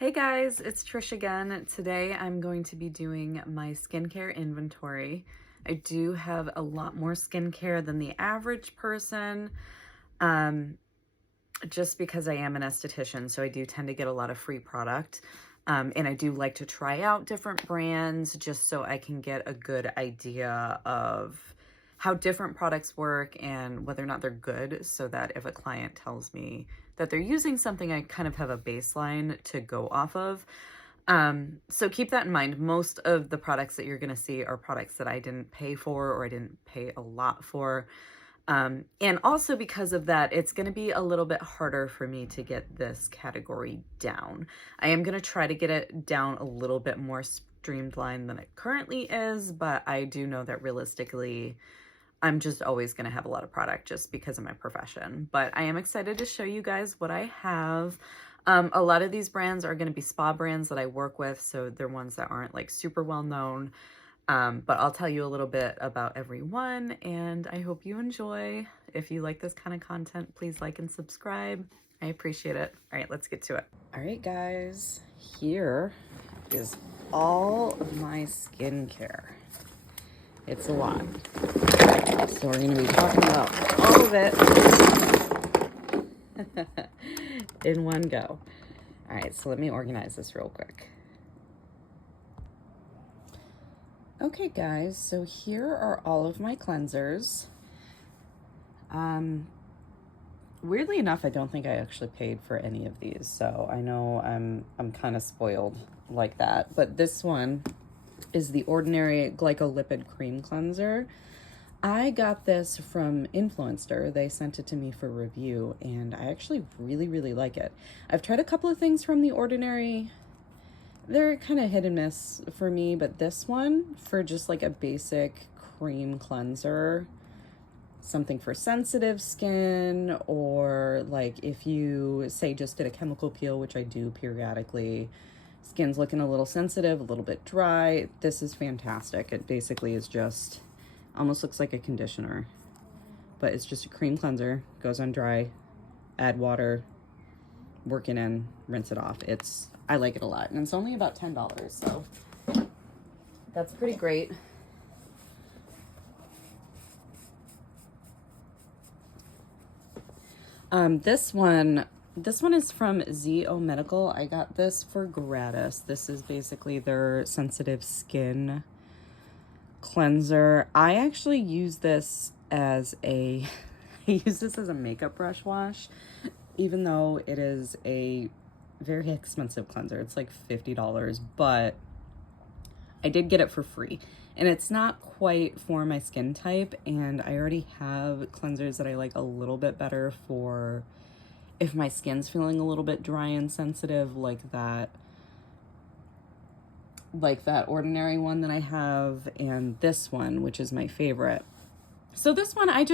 Hey guys, it's Trish again. Today I'm going to be doing my skincare inventory. I do have a lot more skincare than the average person, um, just because I am an esthetician, so I do tend to get a lot of free product. And I do like to try out different brands just so I can get a good idea of how different products work and whether or not they're good, so that if a client tells me that they're using something, I kind of have a baseline to go off of. So keep that in mind. Most of the products that you're going to see are products that I didn't pay for or I didn't pay a lot for. And also because of that, it's going to be a little bit harder for me to get this category down. I am going to try to get it down a little bit more streamlined than it currently is, but I do know that realistically, I'm just always going to have a lot of product just because of my profession. But I am excited to show you guys what I have. A lot of these brands are going to be spa brands that I work with, so they're ones that aren't like super well known. But I'll tell you a little bit about every one, and I hope you enjoy. If you like this kind of content, please like and subscribe. I appreciate it. All right, let's get to it. All right, guys, here is all of my skincare. It's a lot. So we're going to be talking about all of it in one go. All right, so let me organize this real quick. Okay, guys, so here are all of my cleansers. Weirdly enough, I don't think I actually paid for any of these, so I know I'm kind of spoiled like that. But this one is the Ordinary Glycolipid Cream Cleanser. I got this from Influenster. They sent it to me for review, and I actually really like it. I've tried a couple of things from The Ordinary. They're kind of hit and miss for me, but this one, for just like a basic cream cleanser, something for sensitive skin, or like if you say just did a chemical peel, which I do periodically, skin's looking a little sensitive, a little bit dry, this is fantastic. It basically is just, almost looks like a conditioner, but it's just a cream cleanser, goes on dry, add water, work it in, rinse it off. I like it a lot, and it's only about $10, so that's pretty great. This one is from ZO Medical. I got this for gratis. This is basically their sensitive skin cleanser. I actually use this as I use this as a makeup brush wash, even though it is a very expensive cleanser. It's like $50, but I did get it for free. And it's not quite for my skin type, and I already have cleansers that I like a little bit better for if my skin's feeling a little bit dry and sensitive, like that Ordinary one that I have, and this one, which is my favorite. So this one I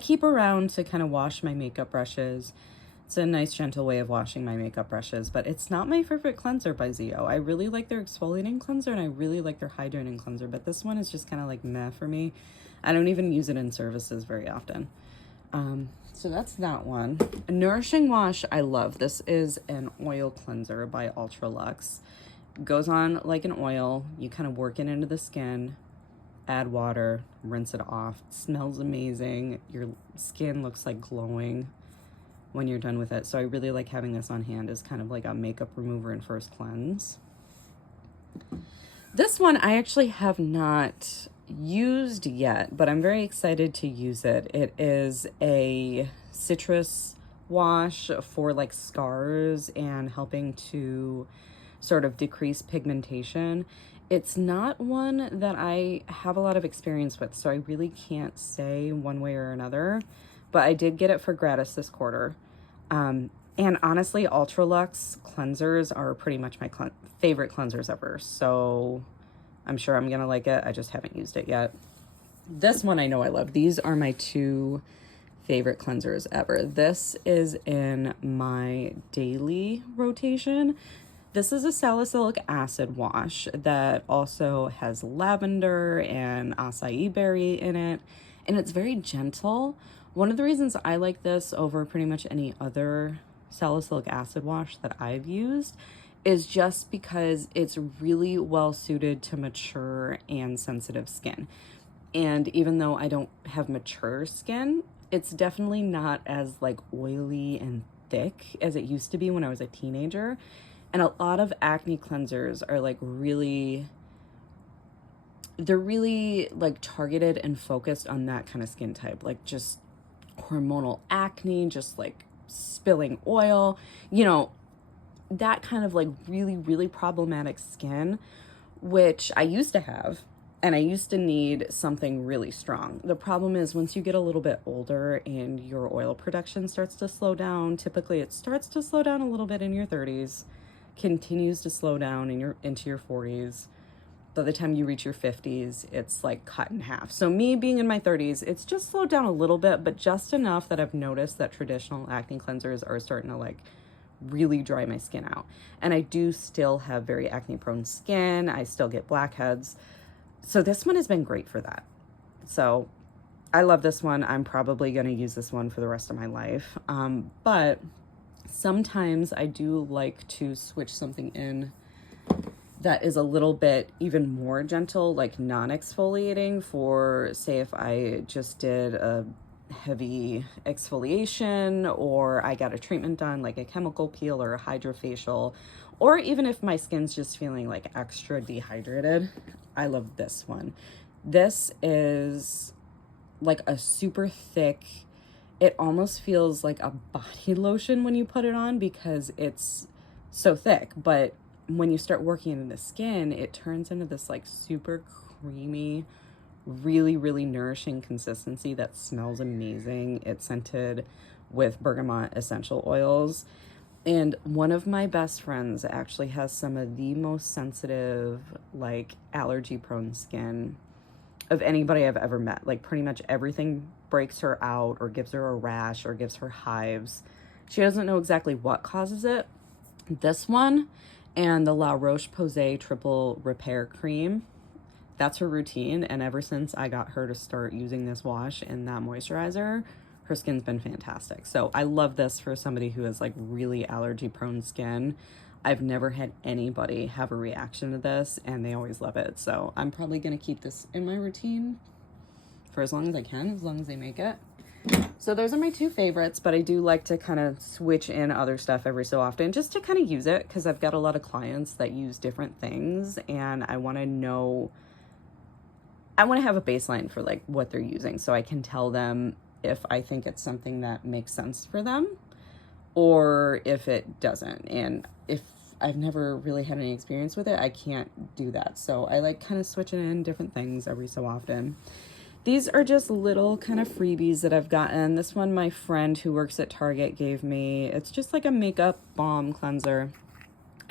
keep around to kind of wash my makeup brushes. It's a nice gentle way of washing my makeup brushes, but it's not my favorite cleanser by ZO. I really like their exfoliating cleanser, and I really like their hydrating cleanser, but this one is just kind of like meh for me. I don't even use it in services very often. So that's that one. A Nourishing Wash, I love. This is an oil cleanser by Ultralux. Goes on like an oil. You kind of work it into the skin, add water, rinse it off. It smells amazing. Your skin looks like glowing when you're done with it. So I really like having this on hand as kind of like a makeup remover and first cleanse. This one I actually have not used yet, but I'm very excited to use it. It is a citrus wash for like scars and helping to sort of decrease pigmentation. It's not one that I have a lot of experience with, so I really can't say one way or another, but I did get it for gratis this quarter. And honestly, Ultralux cleansers are pretty much my favorite cleansers ever, so I'm sure I'm gonna like it. I just haven't used it yet. This one I know I love. These are my two favorite cleansers ever. This is in my daily rotation. This is a salicylic acid wash that also has lavender and acai berry in it, and it's very gentle. One of the reasons I like this over pretty much any other salicylic acid wash that I've used is just because it's really well suited to mature and sensitive skin. And even though I don't have mature skin, it's definitely not as like oily and thick as it used to be when I was a teenager. And a lot of acne cleansers are like they're really like targeted and focused on that kind of skin type, like just hormonal acne, just like spilling oil, you know, that kind of like really, really problematic skin, which I used to have. And I used to need something really strong. The problem is once you get a little bit older and your oil production starts to slow down, typically it starts to slow down a little bit in your 30s, continues to slow down into your 40s. By the time you reach your 50s, it's like cut in half. So me being in my 30s, it's just slowed down a little bit, but just enough that I've noticed that traditional acne cleansers are starting to like really dry my skin out. And I do still have very acne prone skin. I still get blackheads. So this one has been great for that. So I love this one. I'm probably going to use this one for the rest of my life. But sometimes I do like to switch something in that is a little bit even more gentle, like non-exfoliating, for say if I just did a heavy exfoliation or I got a treatment done like a chemical peel or a hydrofacial, or even if my skin's just feeling like extra dehydrated. I love this one. This is like a super thick, it almost feels like a body lotion when you put it on because it's so thick, but when you start working into the skin, it turns into this like super creamy, really, really nourishing consistency that smells amazing. It's scented with bergamot essential oils. And one of my best friends actually has some of the most sensitive, like allergy prone skin of anybody I've ever met. Like pretty much everything breaks her out or gives her a rash or gives her hives. She doesn't know exactly what causes it. This one and the La Roche-Posay Triple Repair Cream, that's her routine. And ever since I got her to start using this wash and that moisturizer, her skin's been fantastic. So I love this for somebody who has like really allergy prone skin. I've never had anybody have a reaction to this and they always love it. So I'm probably gonna keep this in my routine for as long as I can, as long as they make it. So those are my two favorites, but I do like to kind of switch in other stuff every so often just to kind of use it, because I've got a lot of clients that use different things and I want to know, I want to have a baseline for like what they're using so I can tell them if I think it's something that makes sense for them or if it doesn't. And if I've never really had any experience with it, I can't do that. So I like kind of switching in different things every so often. These are just little kind of freebies that I've gotten. This one my friend who works at Target gave me. It's just like a makeup balm cleanser.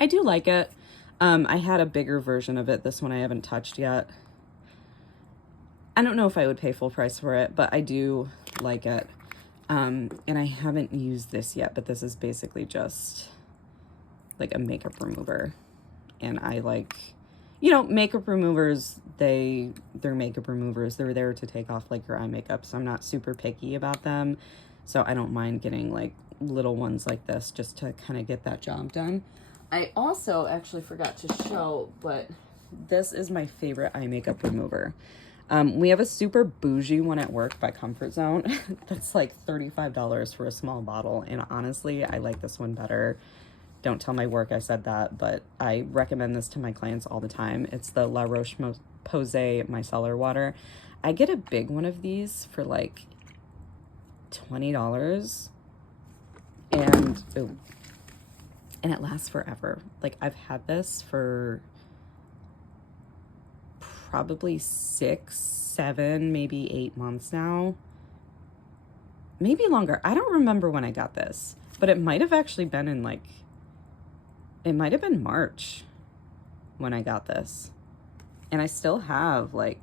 I do like it. I had a bigger version of it. This one I haven't touched yet. I don't know if I would pay full price for it, but I do like it. And I haven't used this yet, but this is basically just like a makeup remover. And I like, you know, makeup removers, they're makeup removers. They're there to take off like your eye makeup. So I'm not super picky about them. So I don't mind getting like little ones like this just to kind of get that job done. I also actually forgot to show, but this is my favorite eye makeup remover. We have a super bougie one at work by Comfort Zone. That's like $35 for a small bottle. And honestly, I like this one better. Don't tell my work I said that, but I recommend this to my clients all the time. It's the La Roche-Posay Micellar Water. I get a big one of these for like $20. And it lasts forever. Like I've had this for probably 6, 7, maybe 8 months now. Maybe longer. I don't remember when I got this, but it might have actually been in like, it might have been March when I got this. And I still have like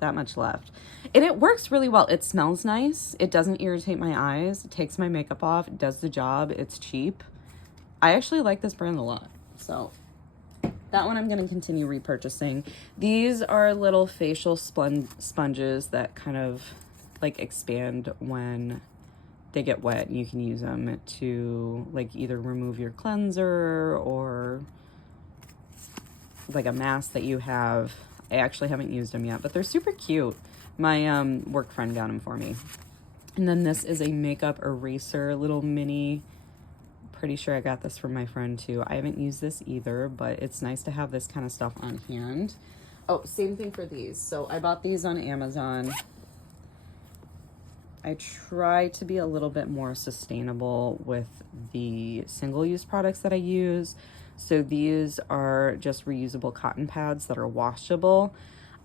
that much left. And it works really well. It smells nice. It doesn't irritate my eyes. It takes my makeup off. It does the job. It's cheap. I actually like this brand a lot. So that one I'm going to continue repurchasing. These are little facial sponges that kind of like expand when they get wet. You can use them to like either remove your cleanser or like a mask that you have. I actually haven't used them yet, but they're super cute. My work friend got them for me. And then this is a makeup eraser, little mini. Pretty sure I got this from my friend too. I haven't used this either, but it's nice to have this kind of stuff on hand. Oh, same thing for these. So I bought these on Amazon. I try to be a little bit more sustainable with the single-use products that I use. So these are just reusable cotton pads that are washable.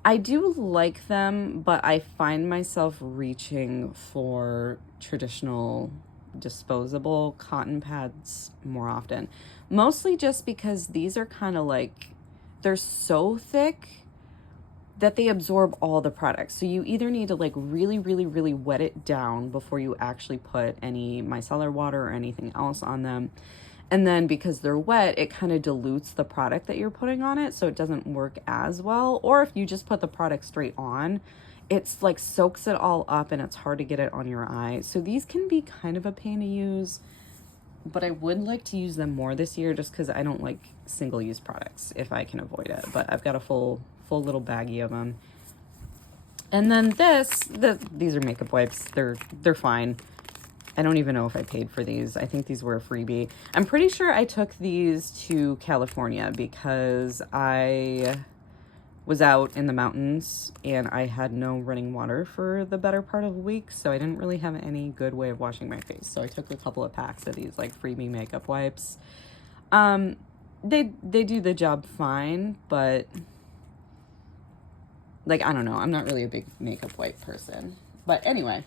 I do like them, but I find myself reaching for traditional disposable cotton pads more often. Mostly just because these are kind of like, they're so thick that they absorb all the products. So you either need to like really, really, really wet it down before you actually put any micellar water or anything else on them. And then because they're wet, it kind of dilutes the product that you're putting on it, so it doesn't work as well. Or if you just put the product straight on, it's like soaks it all up and it's hard to get it on your eye. So these can be kind of a pain to use, but I would like to use them more this year just because I don't like single-use products if I can avoid it. But I've got a full little baggie of them. And then these are makeup wipes. They're fine. I don't even know if I paid for these. I think these were a freebie. I'm pretty sure I took these to California because I was out in the mountains and I had no running water for the better part of a week, so I didn't really have any good way of washing my face. So I took a couple of packs of these like freebie makeup wipes. They do the job fine, but like, I don't know. I'm not really a big makeup wipe person. But anyway,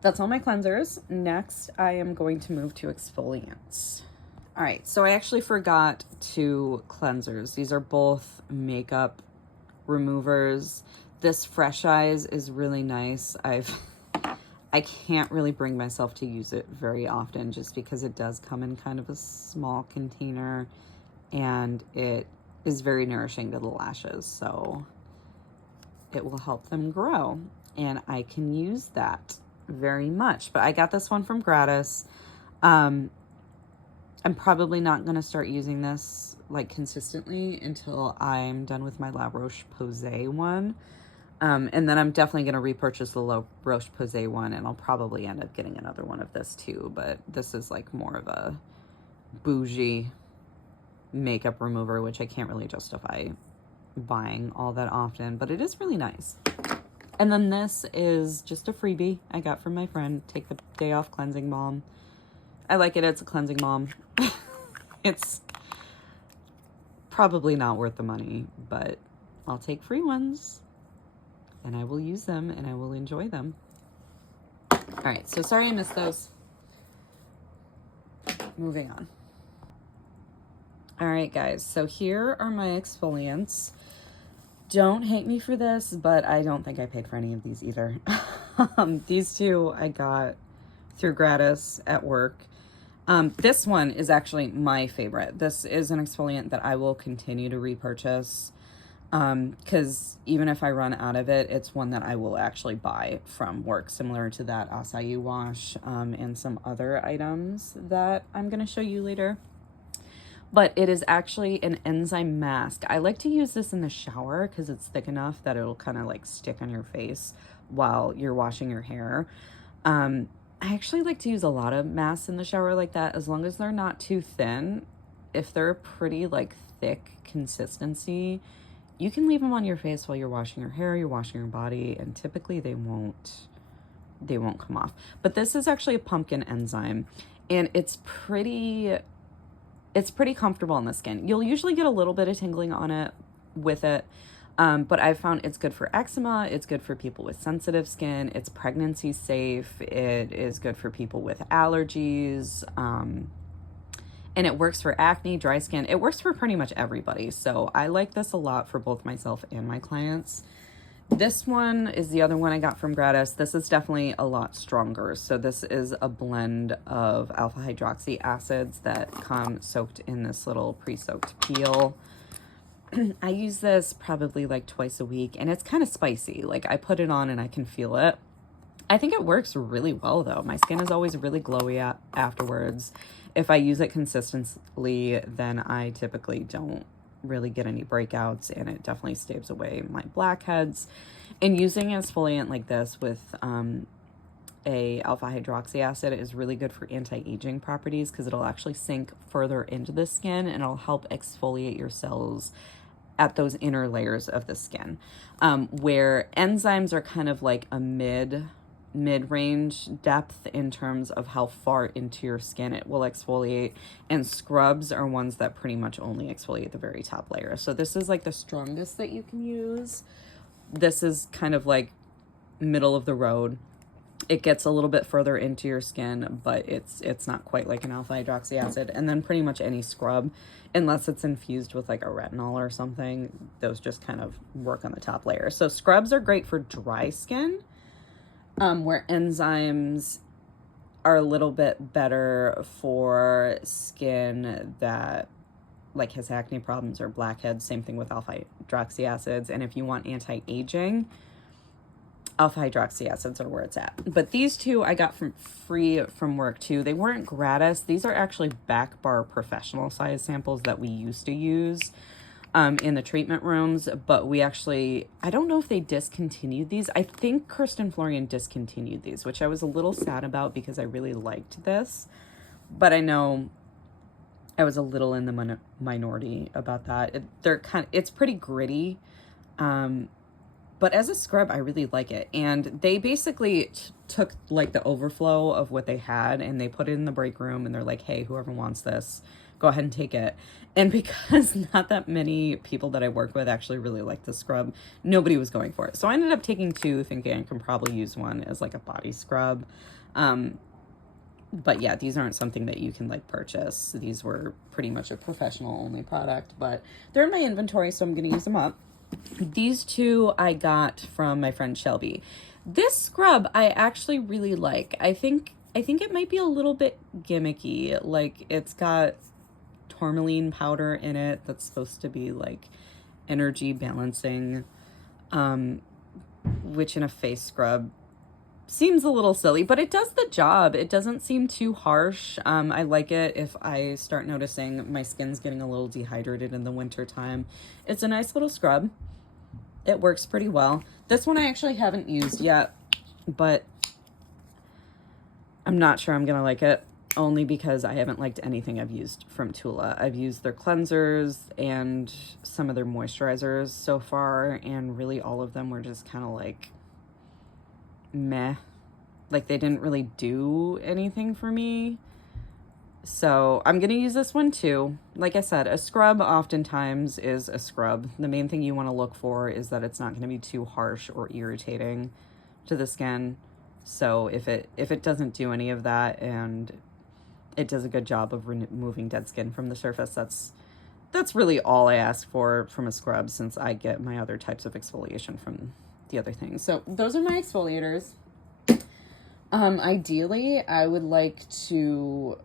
that's all my cleansers. Next, I am going to move to exfoliants. All right, so I actually forgot 2 cleansers. These are both makeup removers. This Fresh Eyes is really nice. I can't really bring myself to use it very often just because it does come in kind of a small container and it is very nourishing to the lashes. So it will help them grow and I can use that very much. But I got this one from Gratis. I'm probably not going to start using this like consistently until I'm done with my La Roche-Posay one. And then I'm definitely going to repurchase the La Roche-Posay one, and I'll probably end up getting another one of this too. But this is like more of a bougie makeup remover, which I can't really justify buying all that often, but it is really nice. And then this is just a freebie I got from my friend. Take the day off cleansing balm. I like it. It's a cleansing balm. It's probably not worth the money, but I'll take free ones and I will use them and I will enjoy them. All right, so sorry I missed those. Moving on. All right, guys, so here are my exfoliants. Don't hate me for this, but I don't think I paid for any of these either. These 2 I got through Gratis at work. This one is actually my favorite. This is an exfoliant that I will continue to repurchase because even if I run out of it, it's one that I will actually buy from work, similar to that acai wash and some other items that I'm going to show you later. But it is actually an enzyme mask. I like to use this in the shower because it's thick enough that it'll kind of like stick on your face while you're washing your hair. I actually like to use a lot of masks in the shower like that, as long as they're not too thin. If they're pretty like thick consistency, you can leave them on your face while you're washing your hair, you're washing your body, and typically they won't come off. But this is actually a pumpkin enzyme, and it's pretty comfortable on the skin. You'll usually get a little bit of tingling on it with it, but I've found it's good for eczema, it's good for people with sensitive skin, it's pregnancy safe, it is good for people with allergies, and it works for acne, dry skin. It works for pretty much everybody, so I like this a lot for both myself and my clients. This one is the other one I got from Gratis. This is definitely a lot stronger. So this is a blend of alpha hydroxy acids that come soaked in this little pre-soaked peel. I use this probably like twice a week, and it's kind of spicy. Like, I put it on and I can feel it. I think it works really well though. My skin is always really glowy afterwards. If I use it consistently, then I typically don't really get any breakouts, and it definitely staves away my blackheads. And using an exfoliant like this with a alpha hydroxy acid is really good for anti-aging properties, because it'll actually sink further into the skin and it'll help exfoliate your cells at those inner layers of the skin, where enzymes are kind of like a mid-range depth in terms of how far into your skin it will exfoliate, and scrubs are ones that pretty much only exfoliate the very top layer. So this is like the strongest that you can use. This is kind of like middle of the road. It gets a little bit further into your skin, but it's not quite like an alpha hydroxy acid. And then pretty much any scrub, unless it's infused with like a retinol or something, those just kind of work on the top layer. So scrubs are great for dry skin, where enzymes are a little bit better for skin that like has acne problems or blackheads. Same thing with alpha hydroxy acids. And if you want anti-aging, alpha hydroxy acids are where it's at. But these two I got free from work too. They weren't gratis. These are actually back bar professional size samples that we used to use in the treatment rooms, but we actually, I don't know if they discontinued these. I think Kirsten Florian discontinued these, which I was a little sad about because I really liked this, but I know I was a little in the minority about that. It's pretty gritty, but as a scrub, I really like it. And they basically took like the overflow of what they had and they put it in the break room, and they're like, hey, whoever wants this, go ahead and take it. And because not that many people that I work with actually really like the scrub, nobody was going for it. So I ended up taking two, thinking I can probably use one as like a body scrub. But yeah, these aren't something that you can like purchase. These were pretty much a professional only product, but they're in my inventory, so I'm going to use them up. These two I got from my friend Shelby. This scrub I actually really like. I think it might be a little bit gimmicky. Like, it's got tourmaline powder in it that's supposed to be like energy balancing, which in a face scrub seems a little silly, but it does the job. It doesn't seem too harsh. I like it if I start noticing my skin's getting a little dehydrated in the winter time. It's a nice little scrub. It works pretty well. This one I actually haven't used yet, but I'm not sure I'm gonna like it, only because I haven't liked anything I've used from Tula. I've used their cleansers and some of their moisturizers so far, and really all of them were just kind of like meh. Like, they didn't really do anything for me. So I'm gonna use this one too. Like I said, a scrub oftentimes is a scrub. The main thing you want to look for is that it's not going to be too harsh or irritating to the skin. So if it doesn't do any of that and it does a good job of removing dead skin from the surface, that's really all I ask for from a scrub, since I get my other types of exfoliation from the other things. So those are my exfoliators. Ideally, I would like to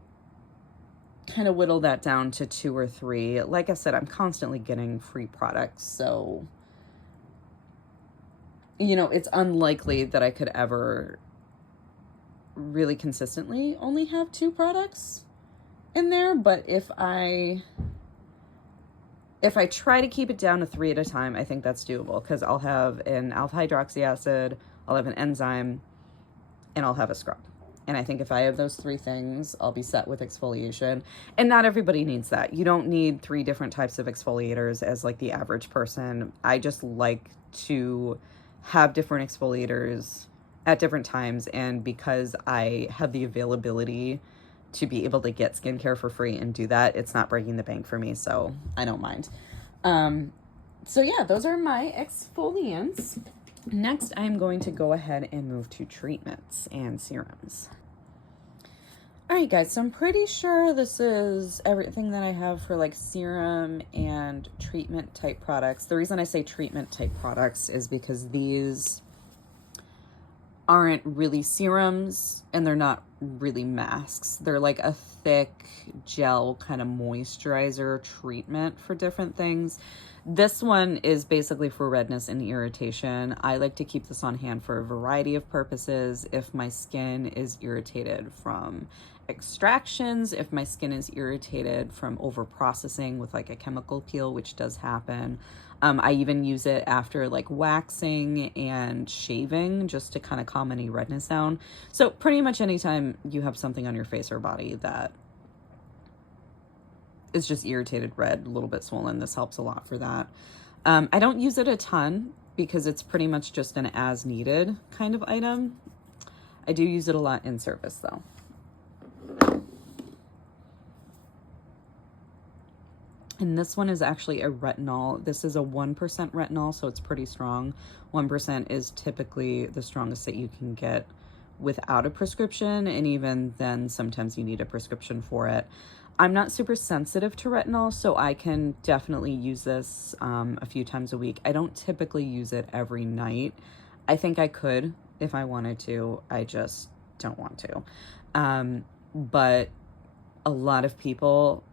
kind of whittle that down to 2 or 3. Like I said, I'm constantly getting free products, so it's unlikely that I could ever really consistently only have 2 products in there. But if I try to keep it down to 3 at a time, I think that's doable, because I'll have an alpha hydroxy acid, I'll have an enzyme, and I'll have a scrub. And I think if I have those 3 things, I'll be set with exfoliation. And not everybody needs that. You don't need 3 different types of exfoliators as like the average person. I just like to have different exfoliators at different times. And because I have the availability to be able to get skincare for free and do that, it's not breaking the bank for me. So I don't mind. So yeah, those are my exfoliants. Next, I'm going to go ahead and move to treatments and serums. All right, guys, so I'm pretty sure this is everything that I have for like serum and treatment type products. The reason I say treatment type products is because these aren't really serums and they're not really masks. They're like a thick gel kind of moisturizer treatment for different things. This one is basically for redness and irritation. I like to keep this on hand for a variety of purposes. If my skin is irritated from extractions if my skin is irritated from over processing with like a chemical peel, which does happen. I even use it after like waxing and shaving just to kind of calm any redness down. So pretty much anytime you have something on your face or body that is just irritated red, a little bit swollen, this helps a lot for that. I don't use it a ton because it's pretty much just an as needed kind of item. I do use it a lot in service though. And this one is actually a retinol. This is a 1% retinol, so it's pretty strong. 1% is typically the strongest that you can get without a prescription, and even then sometimes you need a prescription for it. I'm not super sensitive to retinol, so I can definitely use this a few times a week. I don't typically use it every night. I think I could if I wanted to. I just don't want to. But a lot of people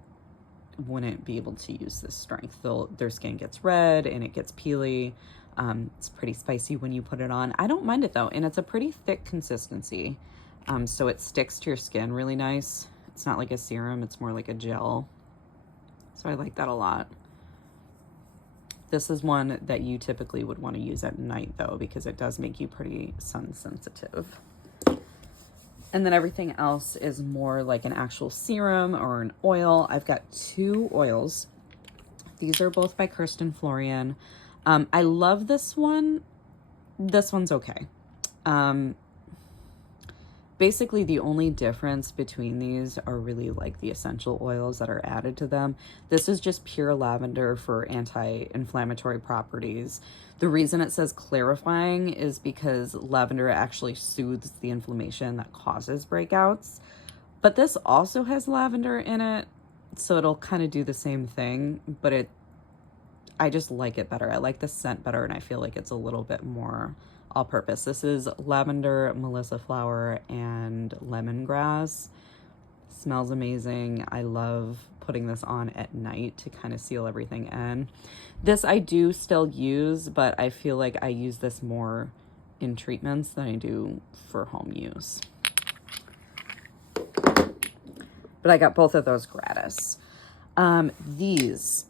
wouldn't be able to use this strength. Their skin gets red and it gets peely. It's pretty spicy when you put it on. I don't mind it though, and it's a pretty thick consistency. So it sticks to your skin really nice. It's not like a serum, it's more like a gel. So I like that a lot. This is one that you typically would want to use at night though, because it does make you pretty sun sensitive. And then everything else is more like an actual serum or an oil. I've got 2 oils. These are both by Kirsten Florian. I love this one. This one's okay. Basically, the only difference between these are really like the essential oils that are added to them. This is just pure lavender for anti-inflammatory properties. The reason it says clarifying is because lavender actually soothes the inflammation that causes breakouts. But this also has lavender in it, so it'll kind of do the same thing, but I just like it better. I like the scent better, and I feel like it's a little bit more all-purpose. This is lavender, melissa flower, and lemongrass. Smells amazing. I love putting this on at night to kind of seal everything in. This I do still use, but I feel like I use this more in treatments than I do for home use. But I got both of those gratis. These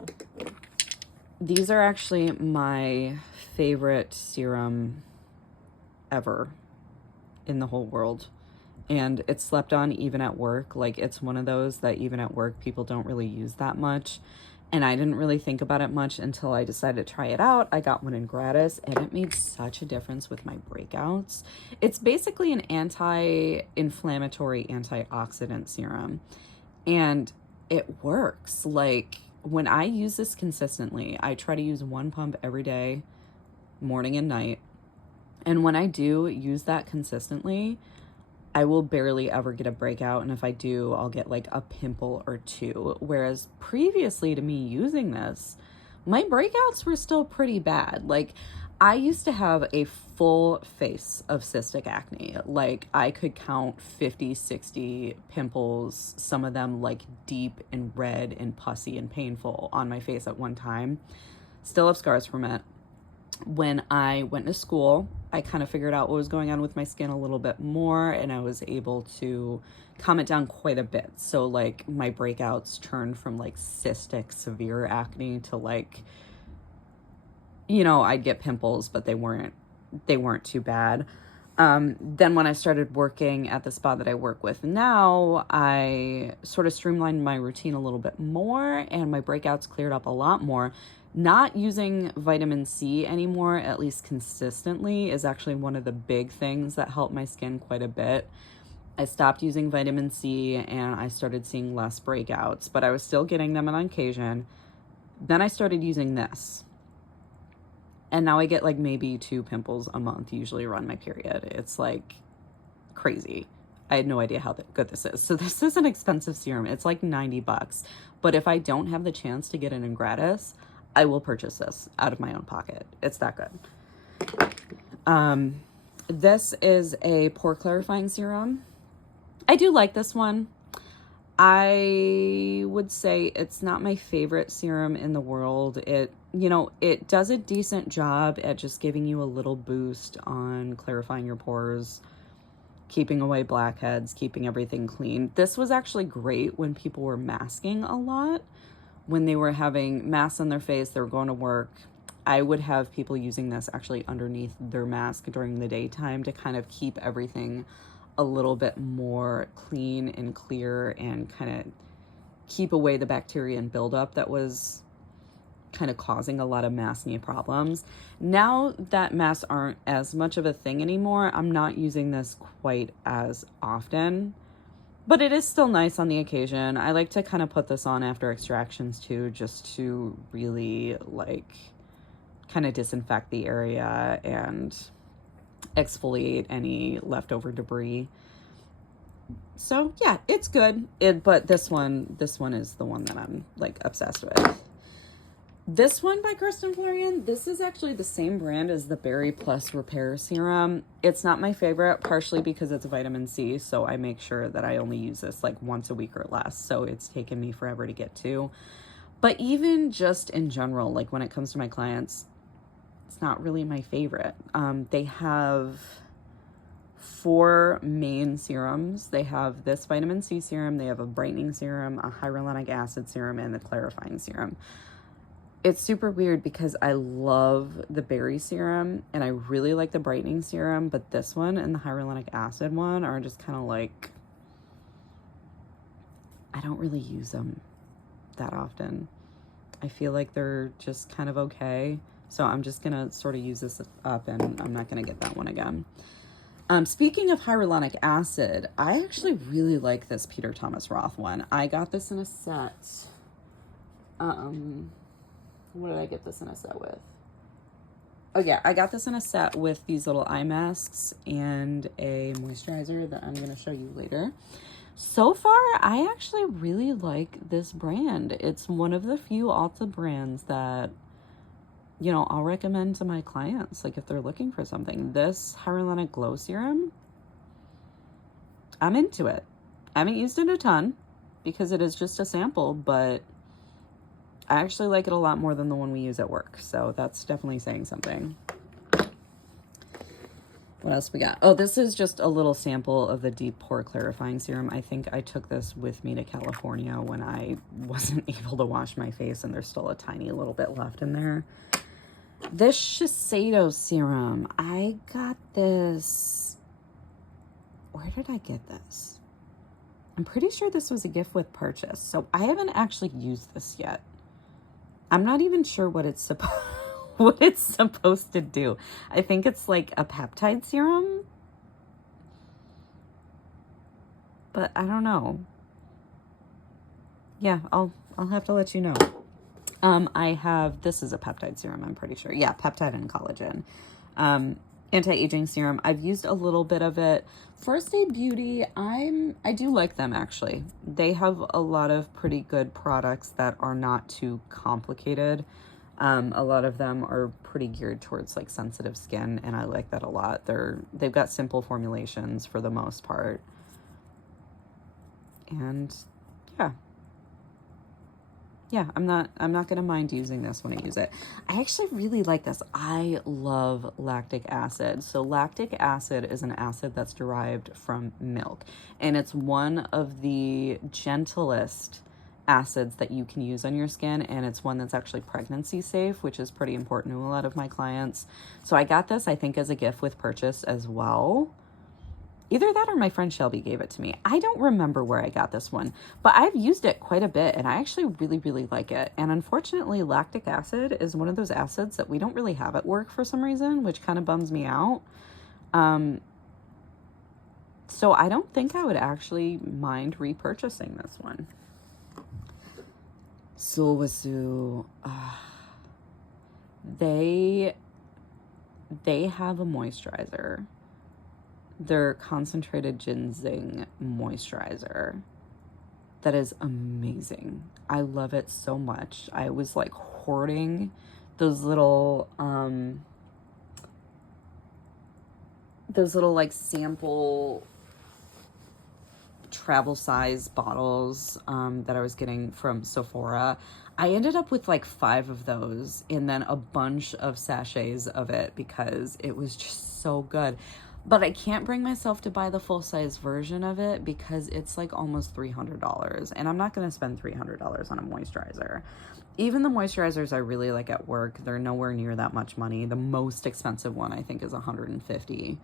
are actually my favorite serum ever in the whole world, and it's slept on even at work. Like, it's one of those that even at work people don't really use that much, and I didn't really think about it much until I decided to try it out. I got one in gratis, and it made such a difference with my breakouts. It's basically an anti-inflammatory, antioxidant serum, and it works. Like, when I use this consistently, I try to use 1 pump every day, morning and night. And when I do use that consistently, I will barely ever get a breakout. And if I do, I'll get like a pimple or 2. Whereas previously to me using this, my breakouts were still pretty bad. Like, I used to have a full face of cystic acne. Like, I could count 50, 60 pimples, some of them like deep and red and pussy and painful on my face at one time. Still have scars from it. When I went to school, I kind of figured out what was going on with my skin a little bit more, and I was able to calm it down quite a bit. So like, my breakouts turned from like cystic severe acne to like, you know, I'd get pimples, but they weren't too bad. Then when I started working at the spa that I work with now, I sort of streamlined my routine a little bit more, and my breakouts cleared up a lot more. Not using vitamin C anymore, at least consistently, is actually one of the big things that helped my skin quite a bit. I stopped using vitamin C and I started seeing less breakouts, but I was still getting them on occasion. Then I started using this. And now I get like maybe 2 pimples a month, usually around my period. It's like crazy. I had no idea how good this is. So this is an expensive serum. It's like $90. But if I don't have the chance to get it in gratis, I will purchase this out of my own pocket. It's that good. This is a pore clarifying serum. I do like this one. I would say it's not my favorite serum in the world. It does a decent job at just giving you a little boost on clarifying your pores, keeping away blackheads, keeping everything clean. This was actually great when people were masking a lot, when they were having masks on their face, they were going to work. I would have people using this actually underneath their mask during the daytime to kind of keep everything a little bit more clean and clear and kind of keep away the bacteria and buildup that was kind of causing a lot of mask knee problems. Now that masks aren't as much of a thing anymore, I'm not using this quite as often, but it is still nice on the occasion. I like to kind of put this on after extractions too, just to really like kind of disinfect the area and exfoliate any leftover debris. So yeah, it's good. But this one is the one that I'm like obsessed with. This one by Kirsten Florian, this is actually the same brand as the Berry Plus Repair Serum. It's not my favorite, partially because it's vitamin C, so I make sure that I only use this like once a week or less, so it's taken me forever to get to. But even just in general, like when it comes to my clients, it's not really my favorite. They have 4 main serums. They have this vitamin C serum, they have a brightening serum, a hyaluronic acid serum, and the clarifying serum. It's super weird because I love the berry serum and I really like the brightening serum, but this one and the hyaluronic acid one are just kind of like, I don't really use them that often. I feel like they're just kind of okay. So I'm just going to sort of use this up and I'm not going to get that one again. Speaking of hyaluronic acid, I actually really like this Peter Thomas Roth one. I got this in a set. What did I get this in a set with? Oh yeah, I got this in a set with these little eye masks and a moisturizer that I'm going to show you later. So far, I actually really like this brand. It's one of the few Ulta brands that, you know, I'll recommend to my clients, like if they're looking for something. This Hyaluronic Glow Serum, I'm into it. I haven't used it a ton because it is just a sample, but I actually like it a lot more than the one we use at work. So that's definitely saying something. What else we got? Oh, this is just a little sample of the Deep Pore Clarifying Serum. I think I took this with me to California when I wasn't able to wash my face and there's still a tiny little bit left in there. This Shiseido serum, I got this. Where did I get this? I'm pretty sure this was a gift with purchase. So I haven't actually used this yet. I'm not even sure what it's supposed to do. I think it's like a peptide serum, but I don't know. Yeah, I'll have to let you know. This is a peptide serum, I'm pretty sure. Yeah, peptide and collagen. Anti-aging serum. I've used a little bit of it. First Aid Beauty, I do like them actually. They have a lot of pretty good products that are not too complicated. A lot of them are pretty geared towards like sensitive skin, and I like that a lot. They've got simple formulations for the most part. And yeah, I'm not gonna mind using this when I use it. I actually really like this. I love lactic acid. So lactic acid is an acid that's derived from milk, and it's one of the gentlest acids that you can use on your skin, and it's one that's actually pregnancy safe, which is pretty important to a lot of my clients. So I got this, I think, as a gift with purchase as well. Either that or my friend Shelby gave it to me. I don't remember where I got this one, but I've used it quite a bit and I actually really, really like it. And unfortunately, lactic acid is one of those acids that we don't really have at work for some reason, which kind of bums me out. So I don't think I would actually mind repurchasing this one. Sulwhasoo. They have a moisturizer. Their concentrated ginseng moisturizer that is amazing. I love it so much. I was like hoarding those little like sample travel size bottles that I was getting from Sephora. I ended up with like 5 of those and then a bunch of sachets of it because it was just so good. But I can't bring myself to buy the full-size version of it because it's like almost $300. And I'm not going to spend $300 on a moisturizer. Even the moisturizers I really like at work, they're nowhere near that much money. The most expensive one I think is $150.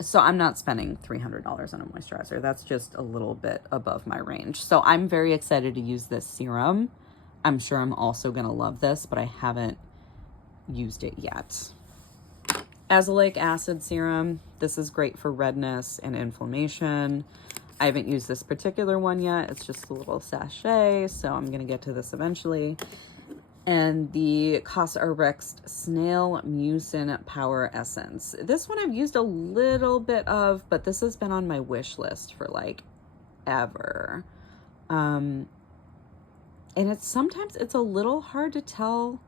So I'm not spending $300 on a moisturizer. That's just a little bit above my range. So I'm very excited to use this serum. I'm sure I'm also going to love this, but I haven't used it yet. Azelaic acid serum. This is great for redness and inflammation. I haven't used this particular one yet. It's just a little sachet, so I'm going to get to this eventually. And the Cosrx Snail Mucin Power Essence. This one I've used a little bit of, but this has been on my wish list for like ever. And sometimes it's a little hard to tell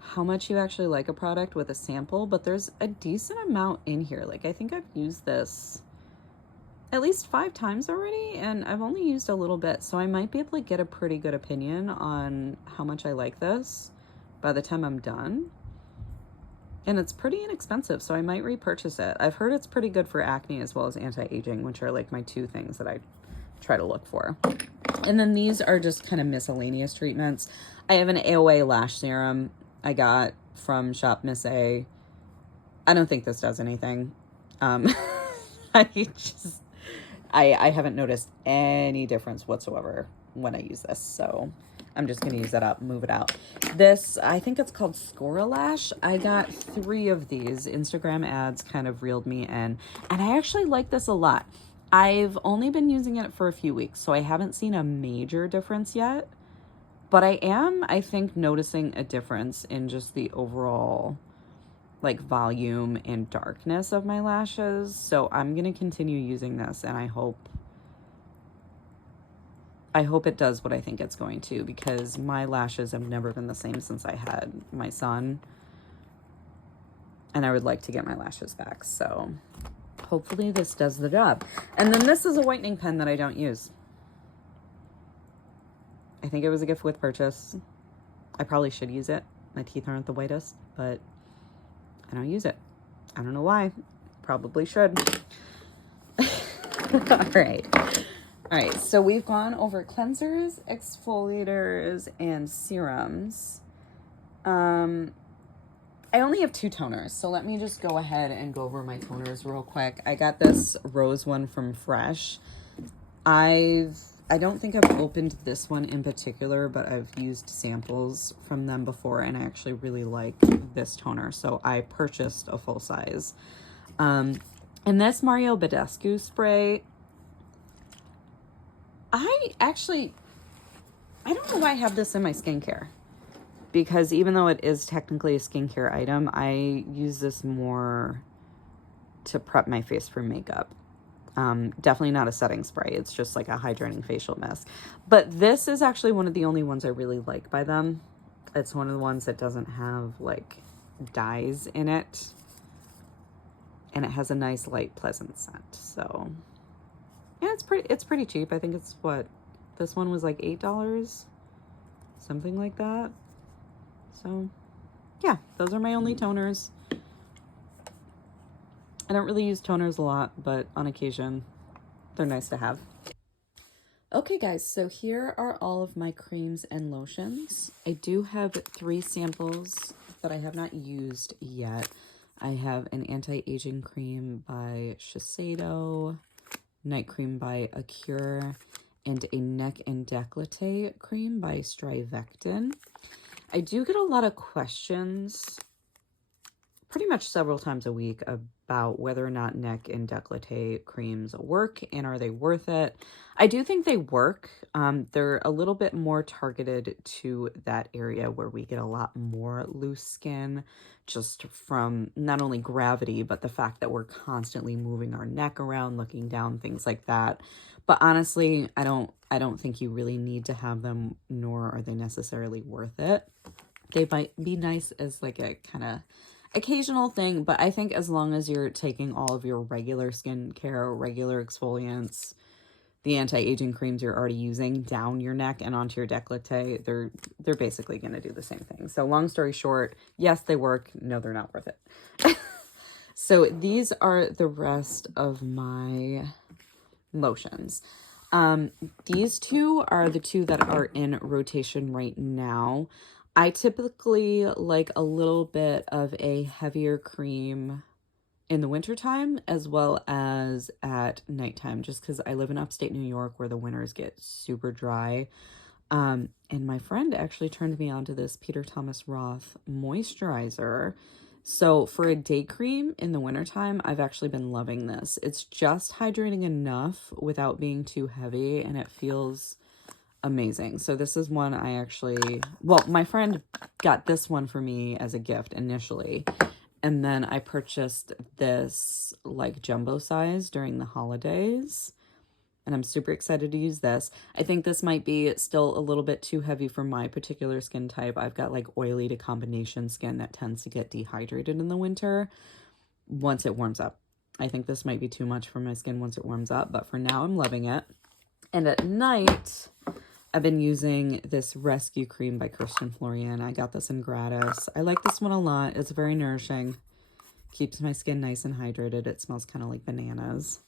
how much you actually like a product with a sample, but there's a decent amount in here. Like I think I've used this at least 5 times already, and I've only used a little bit, so I might be able to get a pretty good opinion on how much I like this by the time I'm done. And it's pretty inexpensive, so I might repurchase it. I've heard it's pretty good for acne as well as anti-aging, which are like my 2 things that I try to look for. And then these are just kind of miscellaneous treatments. I have an AOA lash serum I got from Shop Miss A. I don't think this does anything. I haven't noticed any difference whatsoever when I use this, so I'm just going to use that up, move it out. This, I think it's called Scoralash. I got 3 of these. Instagram ads kind of reeled me in, and I actually like this a lot. I've only been using it for a few weeks, so I haven't seen a major difference yet, but I think, noticing a difference in just the overall like volume and darkness of my lashes. So I'm going to continue using this, and I hope it does what I think it's going to, because my lashes have never been the same since I had my son, and I would like to get my lashes back. So hopefully this does the job. And then this is a whitening pen that I don't use. I think it was a gift with purchase. I probably should use it. My teeth aren't the whitest, but I don't use it. I don't know why. Probably should. All right. So we've gone over cleansers, exfoliators, and serums. I only have 2 toners, so let me just go ahead and go over my toners real quick. I got this rose one from Fresh. I don't think I've opened this one in particular, but I've used samples from them before, and I actually really like this toner, so I purchased a full size. And this Mario Badescu spray, I don't know why I have this in my skincare, because even though it is technically a skincare item, I use this more to prep my face for makeup. Definitely not a setting spray. It's just like a hydrating facial mist. But this is actually one of the only ones I really like by them. It's one of the ones that doesn't have like dyes in it. And it has a nice, light, pleasant scent. So, yeah, it's pretty cheap. I think it's this one was like $8, something like that. So, yeah, those are my only toners. I don't really use toners a lot, but on occasion, they're nice to have. Okay, guys, so here are all of my creams and lotions. I do have 3 samples that I have not used yet. I have an anti-aging cream by Shiseido, night cream by Acure, and a neck and décolleté cream by Strivectin. I do get a lot of questions pretty much several times a week about whether or not neck and décolleté creams work, and are they worth it. I do think they work. They're a little bit more targeted to that area where we get a lot more loose skin, just from not only gravity, but the fact that we're constantly moving our neck around, looking down, things like that. But honestly, I don't think you really need to have them, nor are they necessarily worth it. They might be nice as like a kind of occasional thing, but I think as long as you're taking all of your regular skincare, regular exfoliants, the anti-aging creams you're already using down your neck and onto your décolleté. They're basically going to do the same thing. So long story short, yes, they work. No, they're not worth it. So these are the rest of my lotions. These two are the two that are in rotation right now. I typically like a little bit of a heavier cream in the wintertime as well as at nighttime, just because I live in upstate New York where the winters get super dry. And my friend actually turned me on to this Peter Thomas Roth moisturizer. So for a day cream in the wintertime, I've actually been loving this. It's just hydrating enough without being too heavy, and it feels amazing. So this is one I actually, well, my friend got this one for me as a gift initially. And then I purchased this like jumbo size during the holidays. And I'm super excited to use this. I think this might be still a little bit too heavy for my particular skin type. I've got like oily to combination skin that tends to get dehydrated in the winter once it warms up. I think this might be too much for my skin once it warms up, but for now I'm loving it. And at night, I've been using this Rescue Cream by Kirsten Florian. I got this in gratis. I like this one a lot. It's very nourishing. Keeps my skin nice and hydrated. It smells kind of like bananas.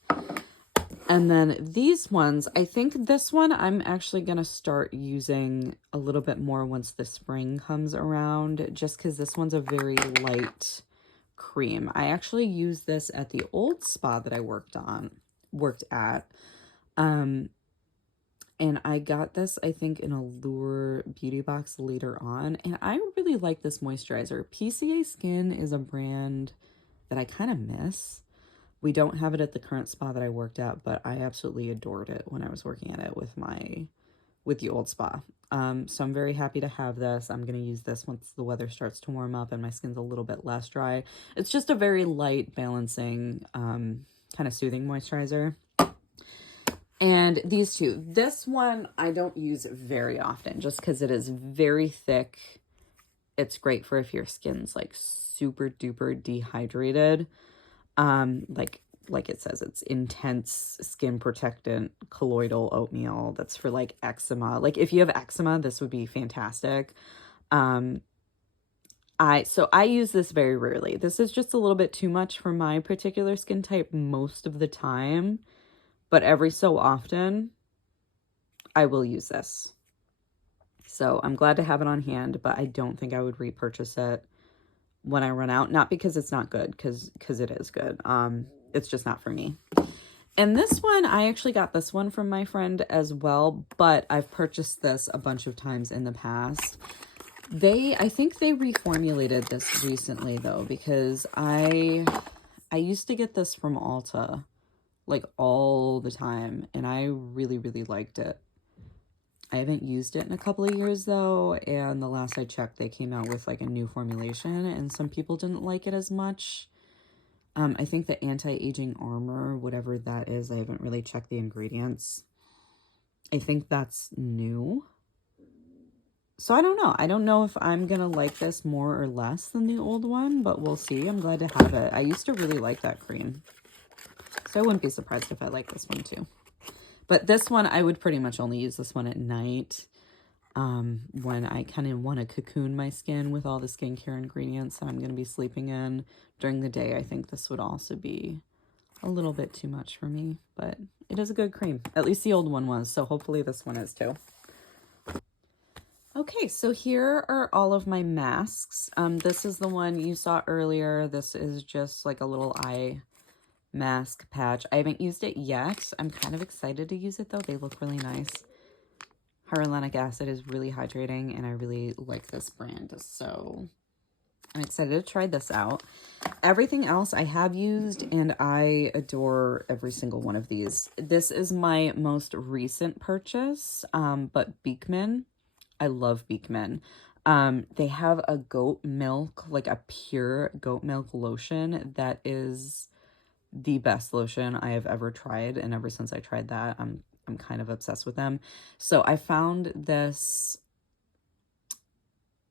And then these ones, I think this one I'm actually going to start using a little bit more once the spring comes around, just because this one's a very light cream. I actually used this at the old spa that I worked at. And I got this, I think, in a Allure beauty box later on. And I really like this moisturizer. PCA Skin is a brand that I kind of miss. We don't have it at the current spa that I worked at, but I absolutely adored it when I was working at it with the old spa. So I'm very happy to have this. I'm going to use this once the weather starts to warm up and my skin's a little bit less dry. It's just a very light, balancing, kind of soothing moisturizer. And these two, this one I don't use very often just because it is very thick. It's great for if your skin's like super duper dehydrated. Like it says, it's intense skin protectant colloidal oatmeal. That's for like eczema. Like if you have eczema, this would be fantastic. So I use this very rarely. This is just a little bit too much for my particular skin type most of the time. But every so often, I will use this. So I'm glad to have it on hand, but I don't think I would repurchase it when I run out. Not because it's not good, because it is good. It's just not for me. And this one, I actually got this one from my friend as well, but I've purchased this a bunch of times in the past. I think they reformulated this recently, though, because I used to get this from Ulta like all the time, and I really, really liked it. I haven't used it in a couple of years though, and the last I checked, they came out with like a new formulation, and some people didn't like it as much. I think the anti-aging armor, whatever that is, I haven't really checked the ingredients. I think that's new. So I don't know. I don't know if I'm gonna like this more or less than the old one, but we'll see. I'm glad to have it. I used to really like that cream, so I wouldn't be surprised if I like this one too. But this one, I would pretty much only use this one at night when I kind of want to cocoon my skin with all the skincare ingredients that I'm going to be sleeping in. During the day, I think this would also be a little bit too much for me. But it is a good cream. At least the old one was, so hopefully this one is too. Okay, so here are all of my masks. This is the one you saw earlier. This is just like a little eye mask patch. I haven't used it yet. I'm kind of excited to use it though. They look really nice. Hyaluronic acid is really hydrating, and I really like this brand, so I'm excited to try this out. Everything else I have used, and I adore every single one of these. This is my most recent purchase, but Beekman. I love Beekman. They have a goat milk, like a pure goat milk lotion that is the best lotion I have ever tried, and ever since I tried that, I'm kind of obsessed with them. So I found this,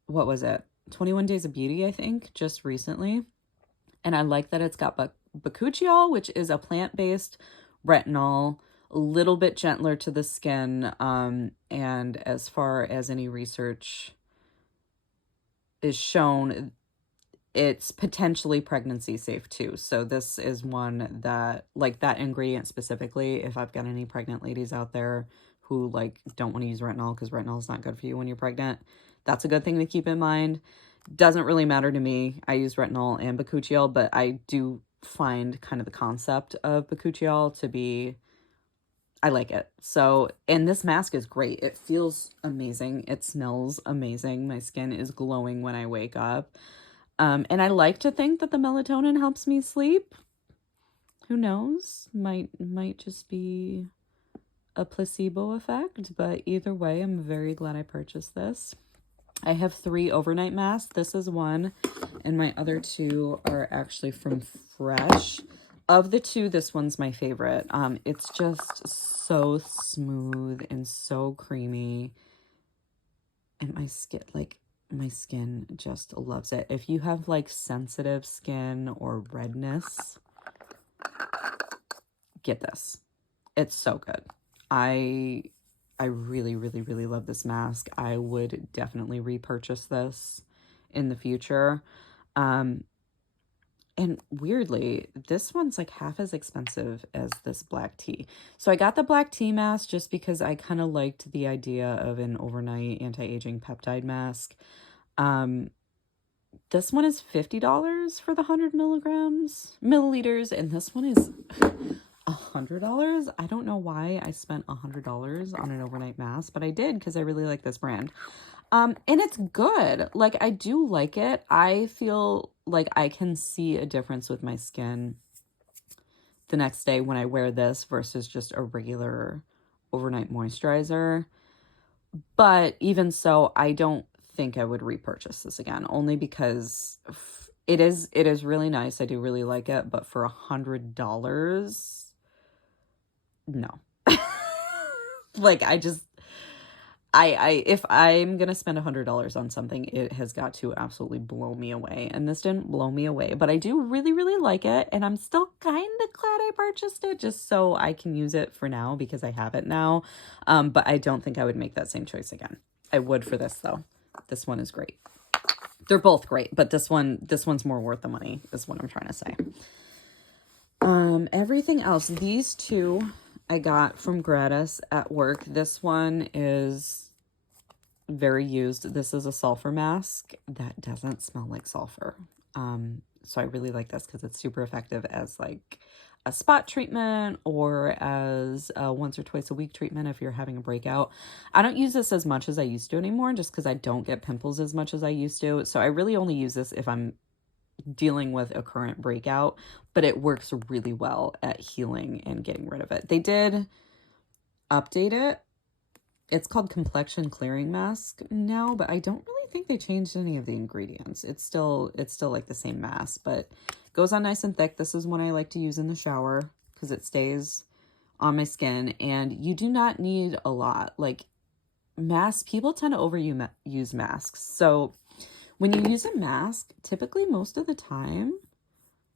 what was it? 21 Days of Beauty, I think, just recently. And I like that it's got bakuchiol, which is a plant-based retinol a little bit gentler to the skin. And as far as any research is shown, it's potentially pregnancy safe too. So this is one that, like that ingredient specifically, if I've got any pregnant ladies out there who like don't want to use retinol because retinol is not good for you when you're pregnant, that's a good thing to keep in mind. Doesn't really matter to me. I use retinol and bakuchiol, but I do find kind of the concept of bakuchiol to be, I like it. So, and this mask is great. It feels amazing. It smells amazing. My skin is glowing when I wake up. And I like to think that the melatonin helps me sleep. Who knows? Might just be a placebo effect, but either way, I'm very glad I purchased this. I have 3 overnight masks. This is one, and my other 2 are actually from Fresh. Of the 2, this one's my favorite. It's just so smooth and so creamy, and my skin just loves it. If you have like sensitive skin or redness, get this. It's so good. I really, really, really love this mask. I would definitely repurchase this in the future. And weirdly, this one's like half as expensive as this black tea. So I got the black tea mask just because I kind of liked the idea of an overnight anti-aging peptide mask. This one is $50 for the 100 milliliters, and this one is $100. I don't know why I spent $100 on an overnight mask, but I did because I really like this brand. And it's good. Like, I do like it. I feel like I can see a difference with my skin the next day when I wear this versus just a regular overnight moisturizer. But even so, I don't think I would repurchase this again, only because it is really nice. I do really like it, but for $100, no. Like, if I'm gonna spend $100 on something, it has got to absolutely blow me away. And this didn't blow me away, but I do really, really like it. And I'm still kind of glad I purchased it just so I can use it for now because I have it now. But I don't think I would make that same choice again. I would for this though. This one is great. They're both great, but this one's more worth the money is what I'm trying to say. Everything else, these 2 I got from Gratis at work. This one is very used. This is a sulfur mask that doesn't smell like sulfur. So I really like this because it's super effective as like a spot treatment or as a once or twice a week treatment if you're having a breakout. I don't use this as much as I used to anymore just because I don't get pimples as much as I used to. So I really only use this if I'm dealing with a current breakout, but it works really well at healing and getting rid of it. They did update it. It's called Complexion Clearing Mask now, but I don't really think they changed any of the ingredients. It's still like the same mask, but goes on nice and thick. This is one I like to use in the shower because it stays on my skin, and you do not need a lot. Like, masks, people tend to overuse masks. So when you use a mask, typically most of the time,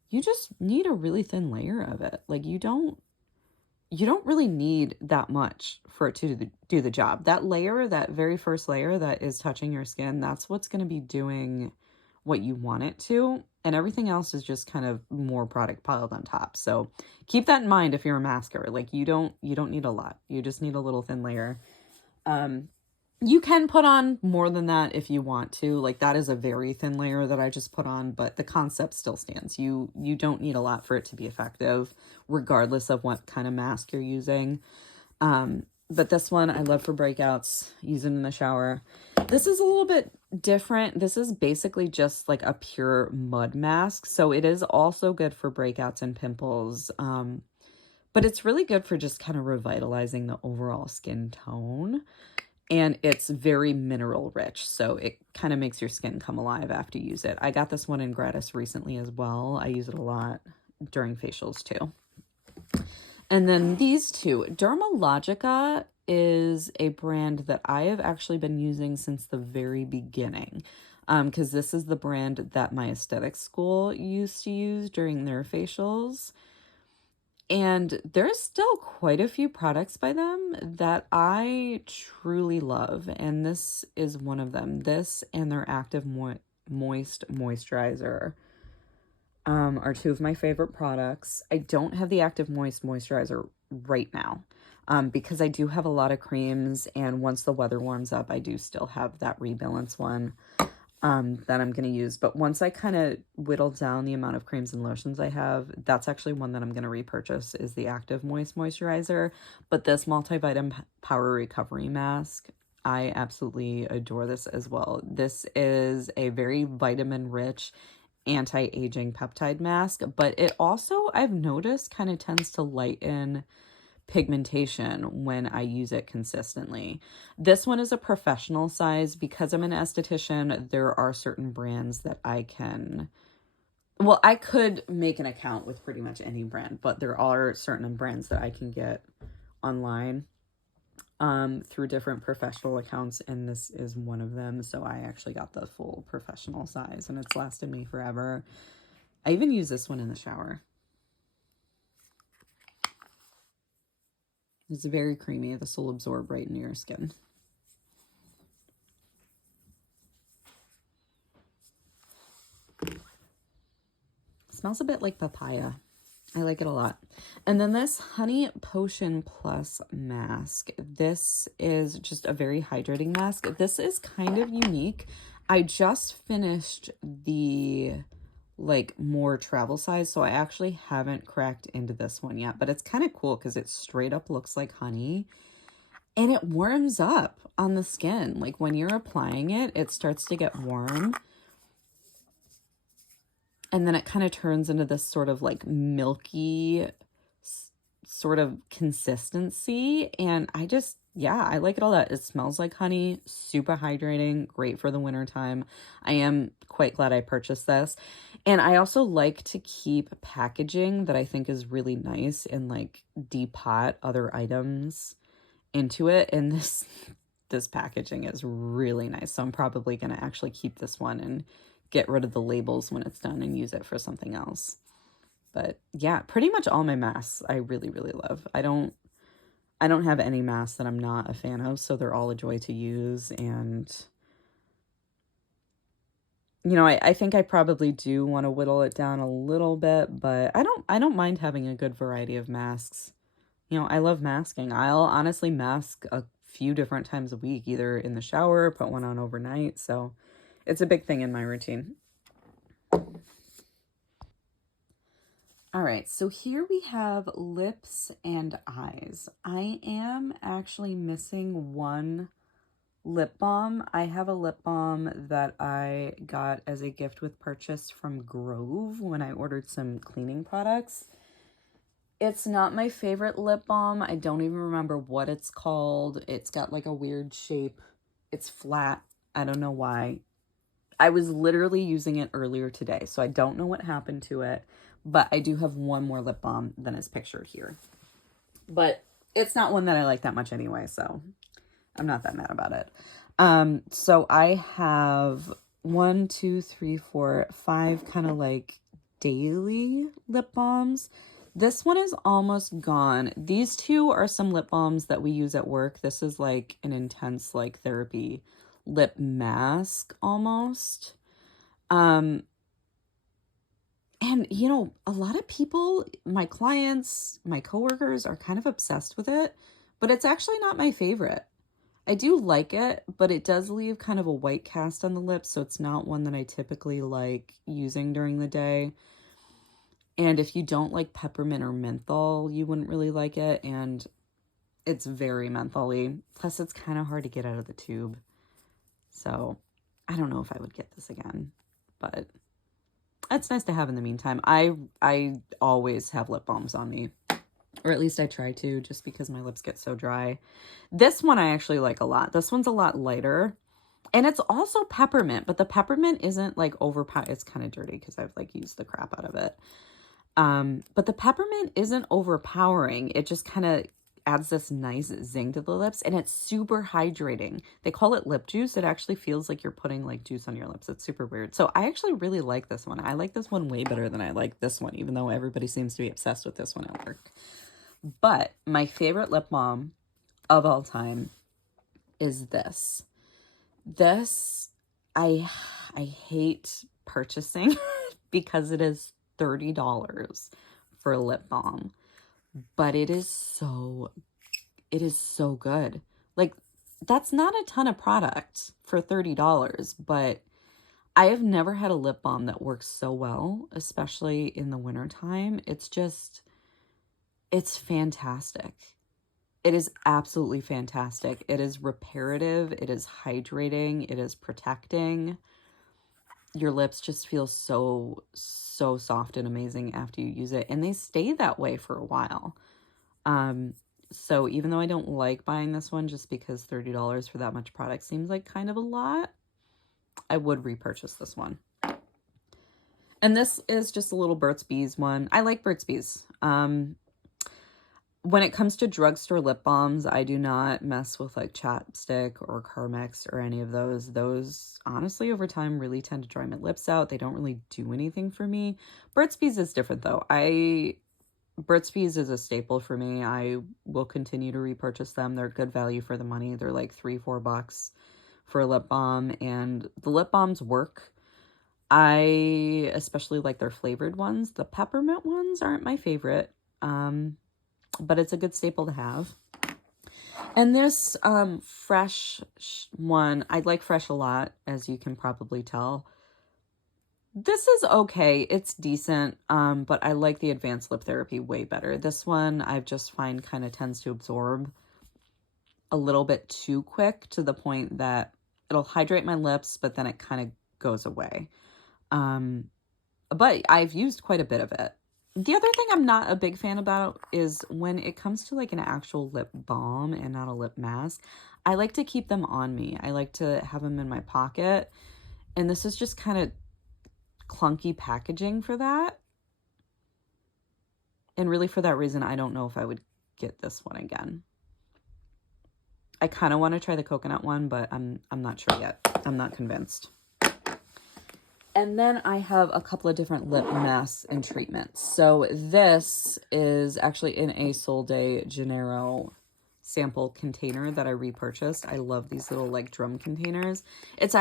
you just need a really thin layer of it. Like, you don't really need that much for it to do the job. That layer, that very first layer that is touching your skin, that's what's going to be doing what you want it to. And everything else is just kind of more product piled on top. So keep that in mind if you're a masker. Like, you don't need a lot. You just need a little thin layer. You can put on more than that if you want to. Like, that is a very thin layer that I just put on, but the concept still stands. You don't need a lot for it to be effective, regardless of what kind of mask you're using. But this one I love for breakouts, use it in the shower. This is a little bit different. This is basically just like a pure mud mask. So it is also good for breakouts and pimples. But it's really good for just kind of revitalizing the overall skin tone. And it's very mineral rich, so it kind of makes your skin come alive after you use it. I got this one in Gratis recently as well. I use it a lot during facials too. And then these 2. Dermalogica is a brand that I have actually been using since the very beginning. Because this is the brand that my aesthetic school used to use during their facials. And there's still quite a few products by them that I truly love. And this is one of them. This and their Active Moist Moisturizer are two of my favorite products. I don't have the Active Moist Moisturizer right now because I do have a lot of creams. And once the weather warms up, I do still have that Rebalance one that I'm going to use. But once I kind of whittle down the amount of creams and lotions I have, that's actually one that I'm going to repurchase is the Active Moist Moisturizer. But this multivitamin power recovery mask, I absolutely adore this as well. This is a very vitamin rich anti-aging peptide mask, but it also, I've noticed, kind of tends to lighten pigmentation when I use it consistently. This one is a professional size. Because I'm an esthetician, there are certain brands that I can, well, I could make an account with pretty much any brand, but there are certain brands that I can get online through different professional accounts, and this is one of them. So I actually got the full professional size, and it's lasted me forever. I even use this one in the shower. It's very creamy. This will absorb right into your skin. It smells a bit like papaya. I like it a lot. And then this Honey Potion Plus mask. This is just a very hydrating mask. This is kind of unique. I just finished the like more travel size, so I actually haven't cracked into this one yet, but it's kind of cool because it straight up looks like honey and it warms up on the skin. Like when you're applying it, it starts to get warm. And then it kind of turns into this sort of like milky sort of consistency. And I just, yeah, I like it a lot. It smells like honey, super hydrating, great for the winter time. I am quite glad I purchased this. And I also like to keep packaging that I think is really nice and like depot other items into it. And this packaging is really nice. So I'm probably going to actually keep this one and get rid of the labels when it's done and use it for something else. But yeah, pretty much all my masks I really, really love. I don't have any masks that I'm not a fan of, so they're all a joy to use. And you know, I think I probably do want to whittle it down a little bit, but I don't mind having a good variety of masks. You know, I love masking. I'll honestly mask a few different times a week, either in the shower, put one on overnight. So it's a big thing in my routine. All right, so here we have lips and eyes. I am actually missing one lip balm. I have a lip balm that I got as a gift with purchase from Grove when I ordered some cleaning products. It's not my favorite lip balm. I don't even remember what it's called. It's got like a weird shape. It's flat. I don't know why. I was literally using it earlier today, so I don't know what happened to it, but I do have one more lip balm than is pictured here. But it's not one that I like that much anyway, so I'm not that mad about it. So I have 1, 2, 3, 4, 5 kind of like daily lip balms. This one is almost gone. These two are some lip balms that we use at work. This is like an intense like therapy lip mask almost. And you know, a lot of people, my clients, my coworkers are kind of obsessed with it, but it's actually not my favorite. I do like it, but it does leave kind of a white cast on the lips, so it's not one that I typically like using during the day. And if you don't like peppermint or menthol, you wouldn't really like it, and it's very mentholy. Plus, it's kind of hard to get out of the tube. So, I don't know if I would get this again, but it's nice to have in the meantime. I always have lip balms on me, or at least I try to, just because my lips get so dry. This one I actually like a lot. This one's a lot lighter, and it's also peppermint, but the peppermint isn't like overpowered. It's kind of dirty because I've like used the crap out of it. But the peppermint isn't overpowering. It just kind of adds this nice zing to the lips, and it's super hydrating. They call it lip juice. It actually feels like you're putting like juice on your lips. It's super weird. So I actually really like this one. I like this one way better than I like this one, even though everybody seems to be obsessed with this one at work. But my favorite lip balm of all time is this. This I hate purchasing because it is $30 for a lip balm, but it is so good. Like, that's not a ton of product for $30, but I have never had a lip balm that works so well, especially in the wintertime. It's fantastic. It is absolutely fantastic. It is reparative. It is hydrating. It is protecting. Your lips just feel so soft and amazing after you use it. And they stay that way for a while. So even though I don't like buying this one just because $30 for that much product seems like kind of a lot, I would repurchase this one. And this is just a little Burt's Bees one. I like Burt's Bees. When it comes to drugstore lip balms, I do not mess with like Chapstick or Carmex or any of those. Those, honestly, over time really tend to dry my lips out. They don't really do anything for me. Burt's Bees is different though. Burt's Bees is a staple for me. I will continue to repurchase them. They're good value for the money. They're like $3-4 for a lip balm, and the lip balms work. I especially like their flavored ones. The peppermint ones aren't my favorite. But it's a good staple to have. And this Fresh one, I like Fresh a lot, as you can probably tell. This is okay. It's decent, but I like the Advanced Lip Therapy way better. This one I just find kind of tends to absorb a little bit too quick, to the point that it'll hydrate my lips, but then it kind of goes away. But I've used quite a bit of it. The other thing I'm not a big fan about is when it comes to like an actual lip balm and not a lip mask, I like to keep them on me. I like to have them in my pocket. And this is just kind of clunky packaging for that. And really for that reason, I don't know if I would get this one again. I kind of want to try the coconut one, but I'm not sure yet. I'm not convinced. And then I have a couple of different lip masks and treatments. So this is actually in a Sol de Janeiro sample container that I repurchased. I love these little like drum containers. It's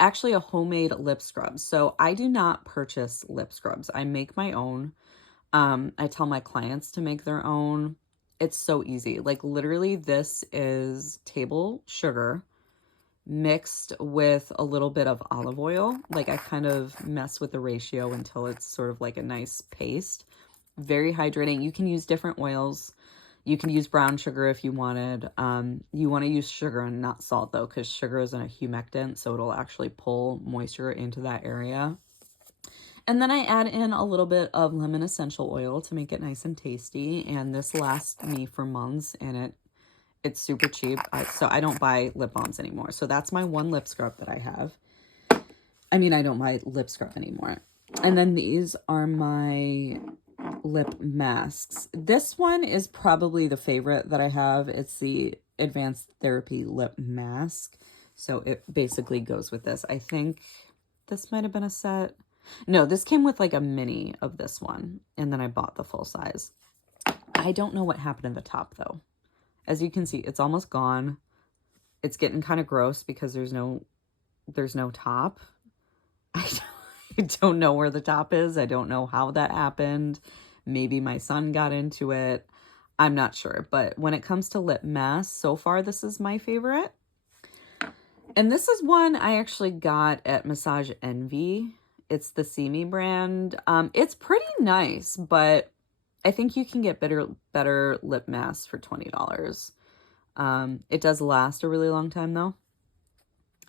actually a homemade lip scrub. So I do not purchase lip scrubs. I make my own. I tell my clients to make their own. It's so easy. Like literally this is table sugar mixed with a little bit of olive oil. Like I kind of mess with the ratio until it's sort of like a nice paste. Very hydrating. You can use different oils. You can use brown sugar if you wanted. You want to use sugar and not salt though, because sugar isn't a humectant, so it'll actually pull moisture into that area. And then I add in a little bit of lemon essential oil to make it nice and tasty. And this lasts me for months, and it's super cheap, so I don't buy lip balms anymore. So that's my one lip scrub that I have. I mean, I don't buy lip scrub anymore. And then these are my lip masks. This one is probably the favorite that I have. It's the Advanced Therapy Lip Mask. So it basically goes with this. I think this might have been a set. No, this came with like a mini of this one, and then I bought the full size. I don't know what happened in the top though. As you can see, it's almost gone. It's getting kind of gross because there's no top. I don't know where the top is. I don't know how that happened. Maybe my son got into it. I'm not sure. But when it comes to lip masks, so far this is my favorite. And this is one I actually got at Massage Envy. It's the See Me brand. It's pretty nice, but I think you can get better lip masks for $20. It does last a really long time though.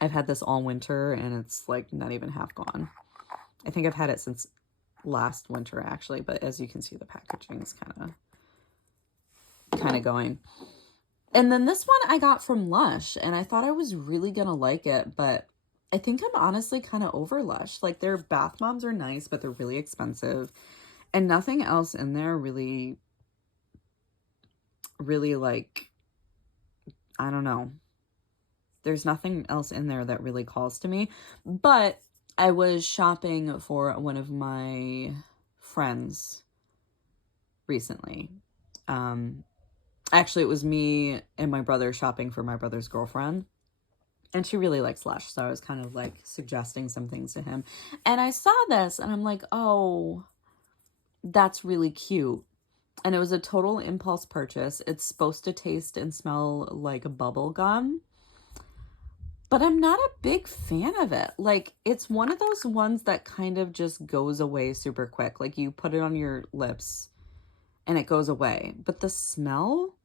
I've had this all winter and it's like not even half gone. I think I've had it since last winter actually, but as you can see, the packaging is kind of going. And then this one I got from Lush, and I thought I was really gonna like it, but I think I'm honestly kind of over Lush. Like their bath bombs are nice, but they're really expensive. And nothing else in there really really like, I don't know. There's nothing else in there that really calls to me. But I was shopping for one of my friends recently. Actually, it was me and my brother shopping for my brother's girlfriend. And she really likes Lush, so I was kind of like suggesting some things to him. And I saw this and I'm like, oh, that's really cute. And it was a total impulse purchase. It's supposed to taste and smell like a bubble gum, but I'm not a big fan of it. Like, it's one of those ones that kind of just goes away super quick. Like, you put it on your lips and it goes away. But the smell,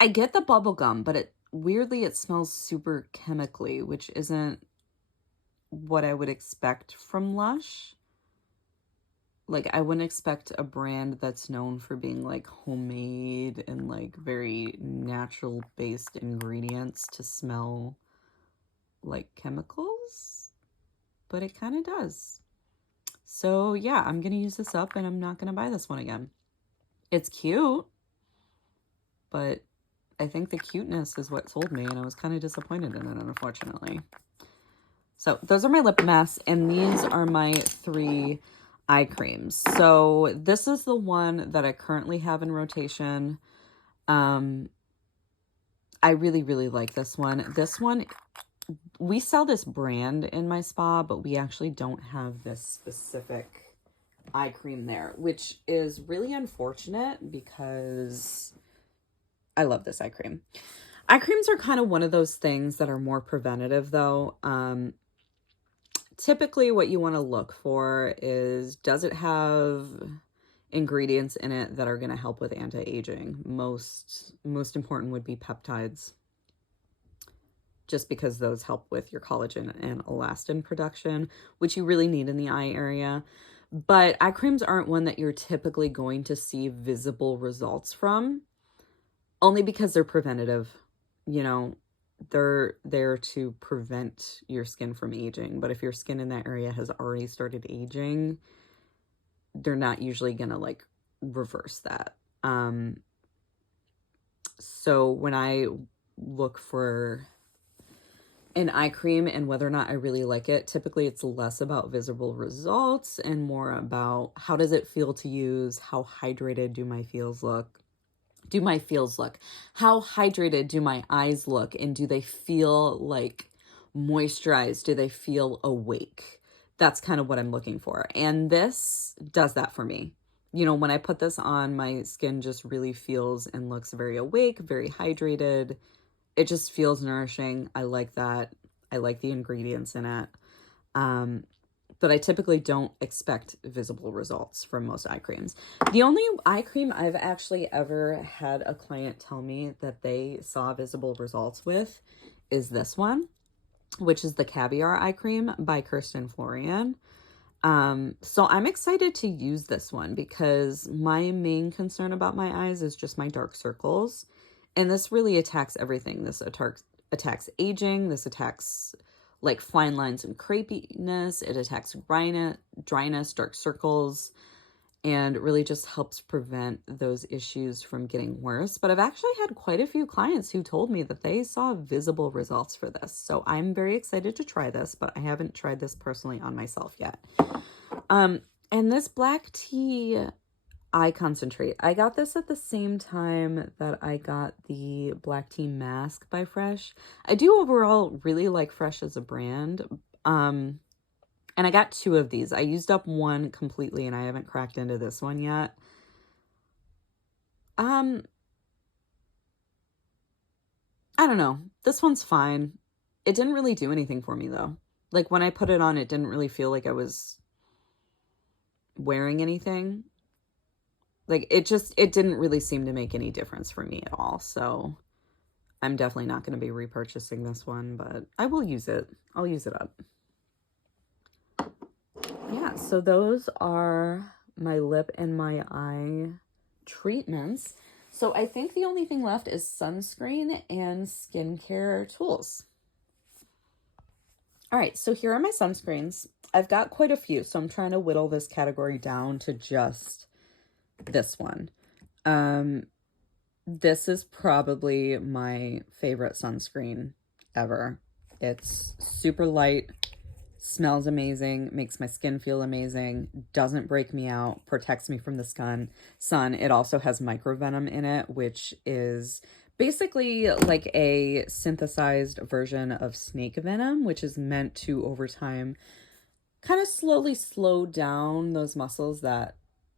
I get the bubble gum, but it smells super chemically, which isn't what I would expect from Lush. Like, I wouldn't expect a brand that's known for being like homemade and like very natural based ingredients to smell like chemicals, but it kind of does. So yeah, I'm gonna use this up and I'm not gonna buy this one again. It's cute, but I think the cuteness is what sold me, and I was kind of disappointed in it, unfortunately. So those are my lip masks, and these are my 3 eye creams. So this is the one that I currently have in rotation. I really, really like this one. This one, we sell this brand in my spa, but we actually don't have this specific eye cream there, which is really unfortunate because I love this eye cream. Eye creams are kind of one of those things that are more preventative though. Typically what you want to look for is, does it have ingredients in it that are going to help with anti-aging? Most important would be peptides, just because those help with your collagen and elastin production, which you really need in the eye area. But eye creams aren't one that you're typically going to see visible results from, only because they're preventative. You know, they're there to prevent your skin from aging. But if your skin in that area has already started aging, they're not usually going to like reverse that. So when I look for an eye cream and whether or not I really like it, typically it's less about visible results and more about, how does it feel to use? How hydrated do my feels look? How hydrated do my eyes look? And do they feel like moisturized? Do they feel awake? That's kind of what I'm looking for. And this does that for me. You know, when I put this on, my skin just really feels and looks very awake, very hydrated. It just feels nourishing. I like that. I like the ingredients in it. But I typically don't expect visible results from most eye creams. The only eye cream I've actually ever had a client tell me that they saw visible results with is this one, which is the Caviar Eye Cream by Kirsten Florian. So I'm excited to use this one because my main concern about my eyes is just my dark circles. And this really attacks everything. This attacks aging. This attacks like fine lines and crepiness. It attacks dryness, dark circles, and really just helps prevent those issues from getting worse. But I've actually had quite a few clients who told me that they saw visible results for this. So I'm very excited to try this, but I haven't tried this personally on myself yet. And this black tea eye concentrate, I got this at the same time that I got the black tea mask by Fresh. I do overall really like Fresh as a brand. And I got 2 of these. I used up one completely and I haven't cracked into this one yet. I don't know. This one's fine. It didn't really do anything for me though. Like when I put it on, it didn't really feel like I was wearing anything. Like it didn't really seem to make any difference for me at all. So I'm definitely not going to be repurchasing this one, but I will use it. I'll use it up. Yeah, so those are my lip and my eye treatments. So I think the only thing left is sunscreen and skincare tools. All right, so here are my sunscreens. I've got quite a few, so I'm trying to whittle this category down to just this one. This is probably my favorite sunscreen ever. It's super light, smells amazing, makes my skin feel amazing, doesn't break me out, protects me from the sun. It also has microvenom in it, which is basically like a synthesized version of snake venom, which is meant to, over time, kind of slowly slow down those muscles that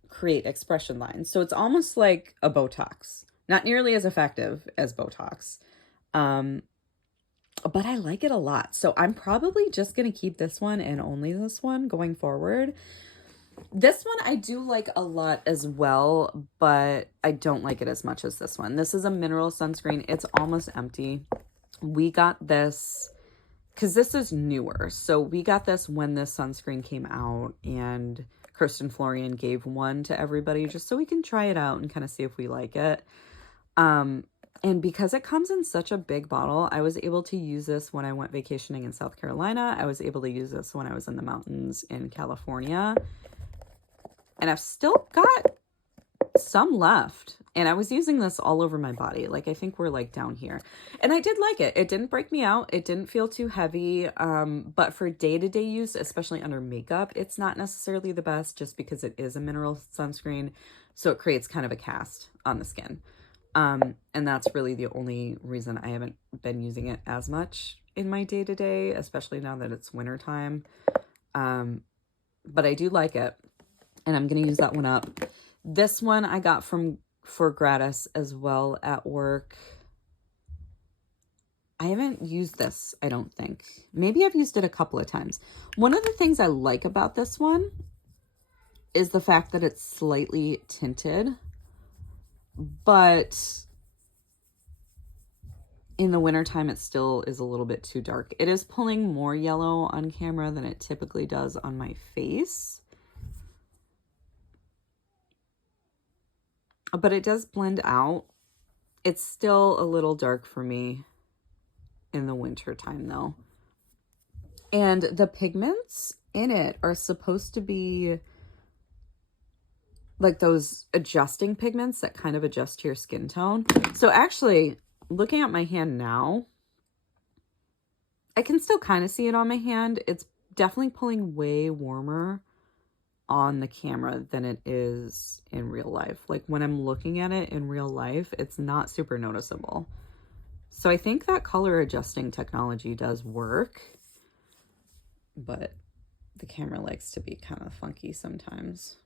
create expression lines. So it's almost like a Botox. Not nearly as effective as Botox. Um, but I like it a lot. So I'm probably just going to keep this one and only this one going forward. This one I do like a lot as well, but I don't like it as much as this one. This is a mineral sunscreen. It's almost empty. We got this because this is newer. So we got this when this sunscreen came out, and Kirsten Florian gave one to everybody just so we can try it out and kind of see if we like it. And because it comes in such a big bottle, I was able to use this when I went vacationing in South Carolina. I was able to use this when I was in the mountains in California. And I've still got some left. And I was using this all over my body. Like, I think we're like down here. And I did like it. It didn't break me out. It didn't feel too heavy. But for day-to-day use, especially under makeup, it's not necessarily the best just because it is a mineral sunscreen. So it creates kind of a cast on the skin. And that's really the only reason I haven't been using it as much in my day-to-day, especially now that it's wintertime. But I do like it, and I'm going to use that one up. This one I got for gratis as well at work. I haven't used this, I don't think. Maybe I've used it a couple of times. One of the things I like about this one is the fact that it's slightly tinted, but in the wintertime, it still is a little bit too dark. It is pulling more yellow on camera than it typically does on my face. But it does blend out. It's still a little dark for me in the wintertime, though. And the pigments in it are supposed to be like those adjusting pigments that kind of adjust to your skin tone. So actually, looking at my hand now, I can still kind of see it on my hand. It's definitely pulling way warmer on the camera than it is in real life. Like when I'm looking at it in real life, it's not super noticeable. So I think that color adjusting technology does work, but the camera likes to be kind of funky sometimes.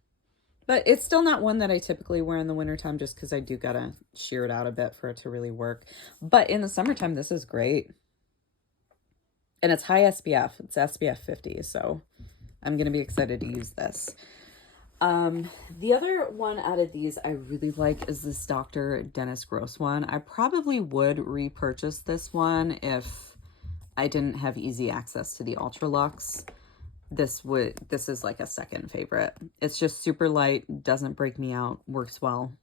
But it's still not one that I typically wear in the wintertime just because I do gotta shear it out a bit for it to really work. But in the summertime, this is great. And it's high SPF. It's SPF 50, so I'm going to be excited to use this. The other one out of these I really like is this Dr. Dennis Gross one. I probably would repurchase this one if I didn't have easy access to the Ultra Luxe. This is like a second favorite. It's just super light, doesn't break me out, works well.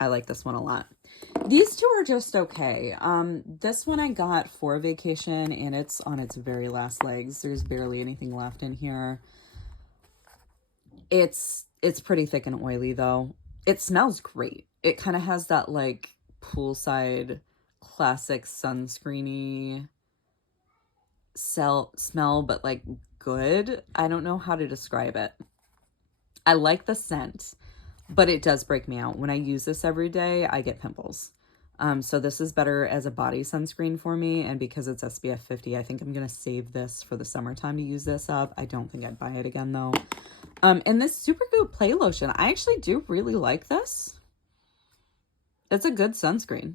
I like this one a lot. These two are just okay. This one I got for vacation, and it's on its very last legs. There's barely anything left in here. It's pretty thick and oily, though. It smells great. It kind of has that, like, poolside classic sunscreeny smell, but, like, good. I don't know how to describe it. I like the scent, but it does break me out. When I use this every day, I get pimples. So this is better as a body sunscreen for me. And because it's SPF 50, I think I'm going to save this for the summertime to use this up. I don't think I'd buy it again, though. And this Supergoop Play Lotion, I actually do really like this. It's a good sunscreen.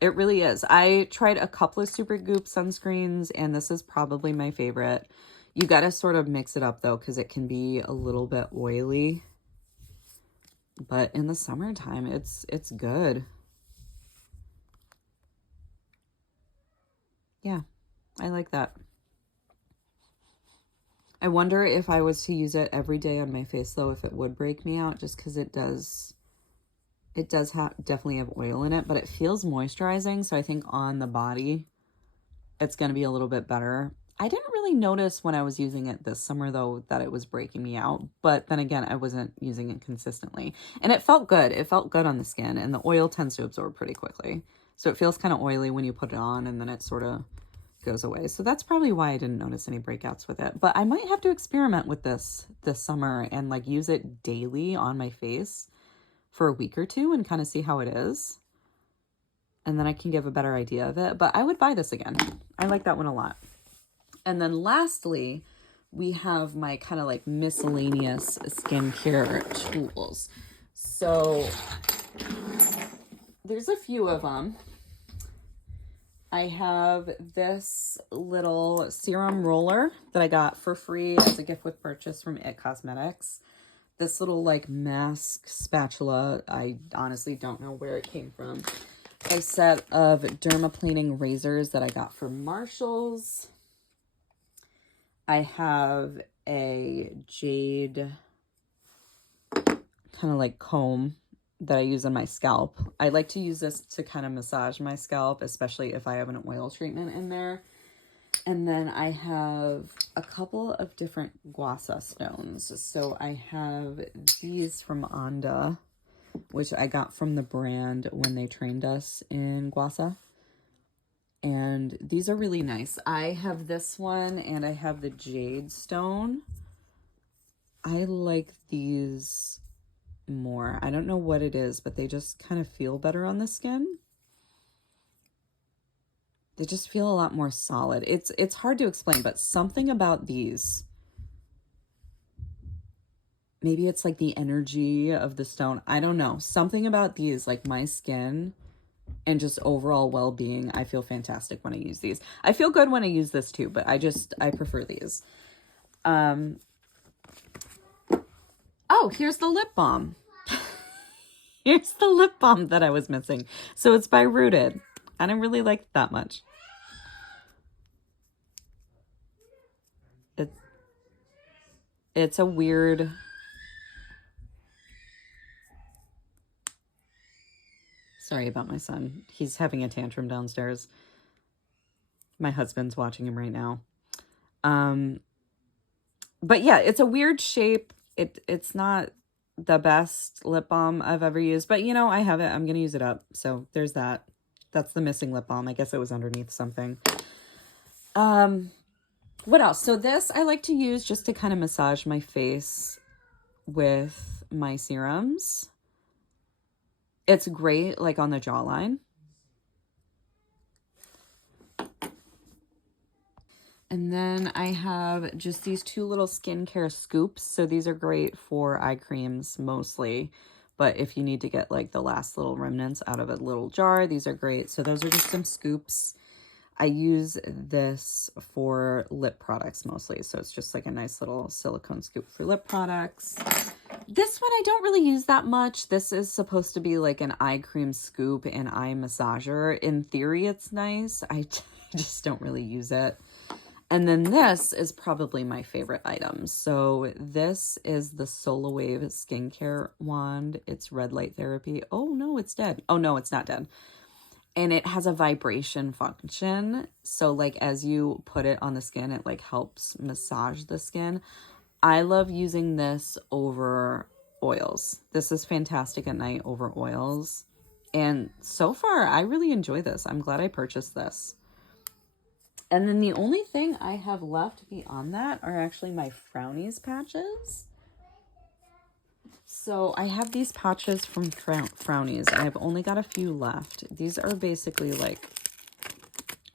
It really is. I tried a couple of Supergoop sunscreens, and this is probably my favorite. You got to sort of mix it up, though, because it can be a little bit oily. But in the summertime, it's good. Yeah, I like that. I wonder if I was to use it every day on my face, though, if it would break me out, just because it does definitely have oil in it, but it feels moisturizing. So I think on the body, it's going to be a little bit better. I didn't really really notice when I was using it this summer, though, that it was breaking me out. But then again, I wasn't using it consistently. And it felt good. It felt good on the skin. And the oil tends to absorb pretty quickly. So it feels kind of oily when you put it on, and then it sort of goes away. So that's probably why I didn't notice any breakouts with it. But I might have to experiment with this summer and like use it daily on my face for a week or two and kind of see how it is. And then I can give a better idea of it. But I would buy this again. I like that one a lot. And then lastly, we have my kind of like miscellaneous skincare tools. So there's a few of them. I have this little serum roller that I got for free as a gift with purchase from IT Cosmetics. This little like mask spatula, I honestly don't know where it came from. A set of dermaplaning razors that I got from Marshalls. I have a jade kind of like comb that I use on my scalp. I like to use this to kind of massage my scalp, especially if I have an oil treatment in there. And then I have a couple of different guasa stones. So I have these from Anda, which I got from the brand when they trained us in guasa. And these are really nice. I have this one and I have the jade stone. I like these more. I don't know what it is, but they just kind of feel better on the skin. They just feel a lot more solid. It's hard to explain, but something about these, maybe it's like the energy of the stone. I don't know. Something about these, like my skin and just overall well-being, I feel fantastic when I use these. I feel good when I use this too, but I prefer these. Oh, here's the lip balm. Here's the lip balm that I was missing. So it's by Rooted. I didn't really like it that much. It's a weird... Sorry about my son. He's having a tantrum downstairs. My husband's watching him right now. But yeah, it's a weird shape. It's not the best lip balm I've ever used, but you know, I have it. I'm going to use it up. So there's that. That's the missing lip balm. I guess it was underneath something. What else? So this I like to use just to kind of massage my face with my serums. It's great like on the jawline. And then I have just these two little skincare scoops. So these are great for eye creams mostly. But if you need to get like the last little remnants out of a little jar, these are great. So those are just some scoops. I use this for lip products mostly. So it's just like a nice little silicone scoop for lip products. This one I don't really use that much. This is supposed to be like an eye cream scoop and eye massager. In theory, it's nice. I just don't really use it. And then this is probably my favorite item. So this is the Solawave skincare wand. It's red light therapy. Oh no, it's dead. Oh no, it's not dead. And it has a vibration function. So like as you put it on the skin, it like helps massage the skin. I love using this over oils. This is fantastic at night over oils. And so far, I really enjoy this. I'm glad I purchased this. And then the only thing I have left beyond that are actually my Frownies patches. So I have these patches from Frownies. I've only got a few left. These are basically like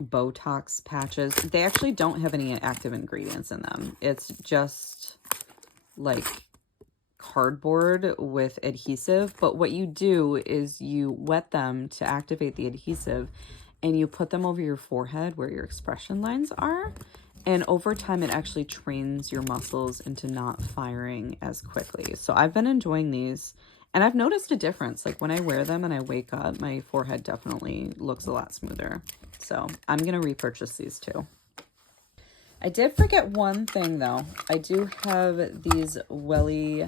Botox patches. They actually don't have any active ingredients in them. It's just like cardboard with adhesive. But what you do is you wet them to activate the adhesive and you put them over your forehead where your expression lines are. And over time, it actually trains your muscles into not firing as quickly. So I've been enjoying these. And I've noticed a difference. Like when I wear them and I wake up, my forehead definitely looks a lot smoother. So I'm going to repurchase these too. I did forget one thing though. I do have these Welly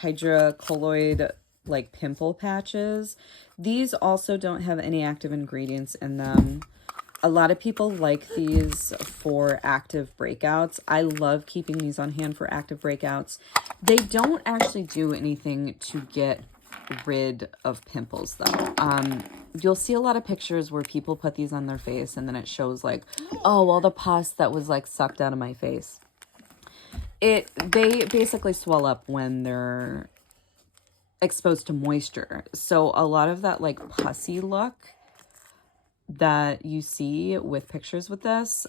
hydrocolloid like pimple patches. These also don't have any active ingredients in them. A lot of people like these for active breakouts. I love keeping these on hand for active breakouts. They don't actually do anything to get rid of pimples though. You'll see a lot of pictures where people put these on their face and then it shows like, oh, all the pus that was like sucked out of my face. They basically swell up when they're exposed to moisture. So a lot of that like pussy look that you see with pictures with this.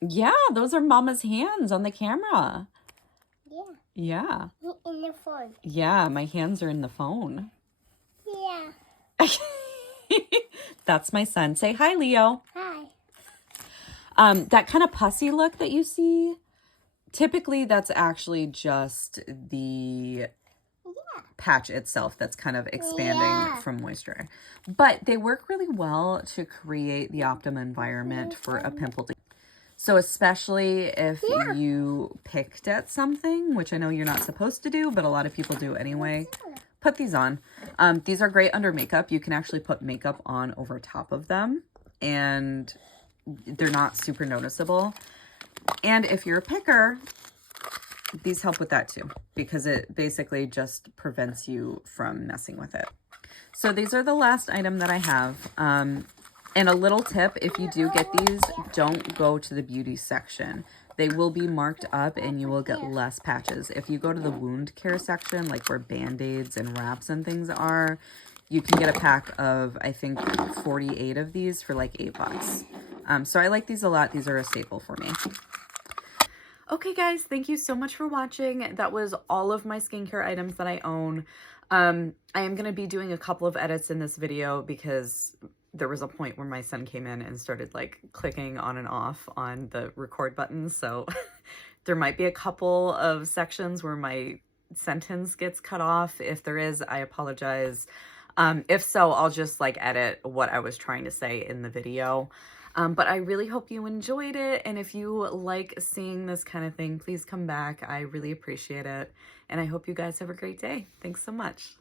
Yeah, those are Mama's hands on the camera. Yeah. Yeah. In the phone. Yeah, my hands are in the phone. Yeah. That's my son. Say hi, Leo. Hi. That kind of pussy look that you see, typically that's actually just the patch itself that's kind of expanding from moisture. But they work really well to create the optimum environment for a pimple to. So especially if you picked at something, which I know you're not supposed to do, but a lot of people do anyway, put these on. These are great under makeup. You can actually put makeup on over top of them and they're not super noticeable. And if you're a picker, these help with that too, because it basically just prevents you from messing with it. So these are the last item that I have. And a little tip, if you do get these, don't go to the beauty section. They will be marked up and you will get less patches. If you go to the wound care section, like where Band-Aids and wraps and things are, you can get a pack of, I think, 48 of these for like $8. So I like these a lot. These are a staple for me. Okay, guys, thank you so much for watching. That was all of my skincare items that I own. I am going to be doing a couple of edits in this video because there was a point where my son came in and started like clicking on and off on the record button. So there might be a couple of sections where my sentence gets cut off. If there is, I apologize. If so, I'll just like edit what I was trying to say in the video. But I really hope you enjoyed it. And if you like seeing this kind of thing, please come back. I really appreciate it. And I hope you guys have a great day. Thanks so much.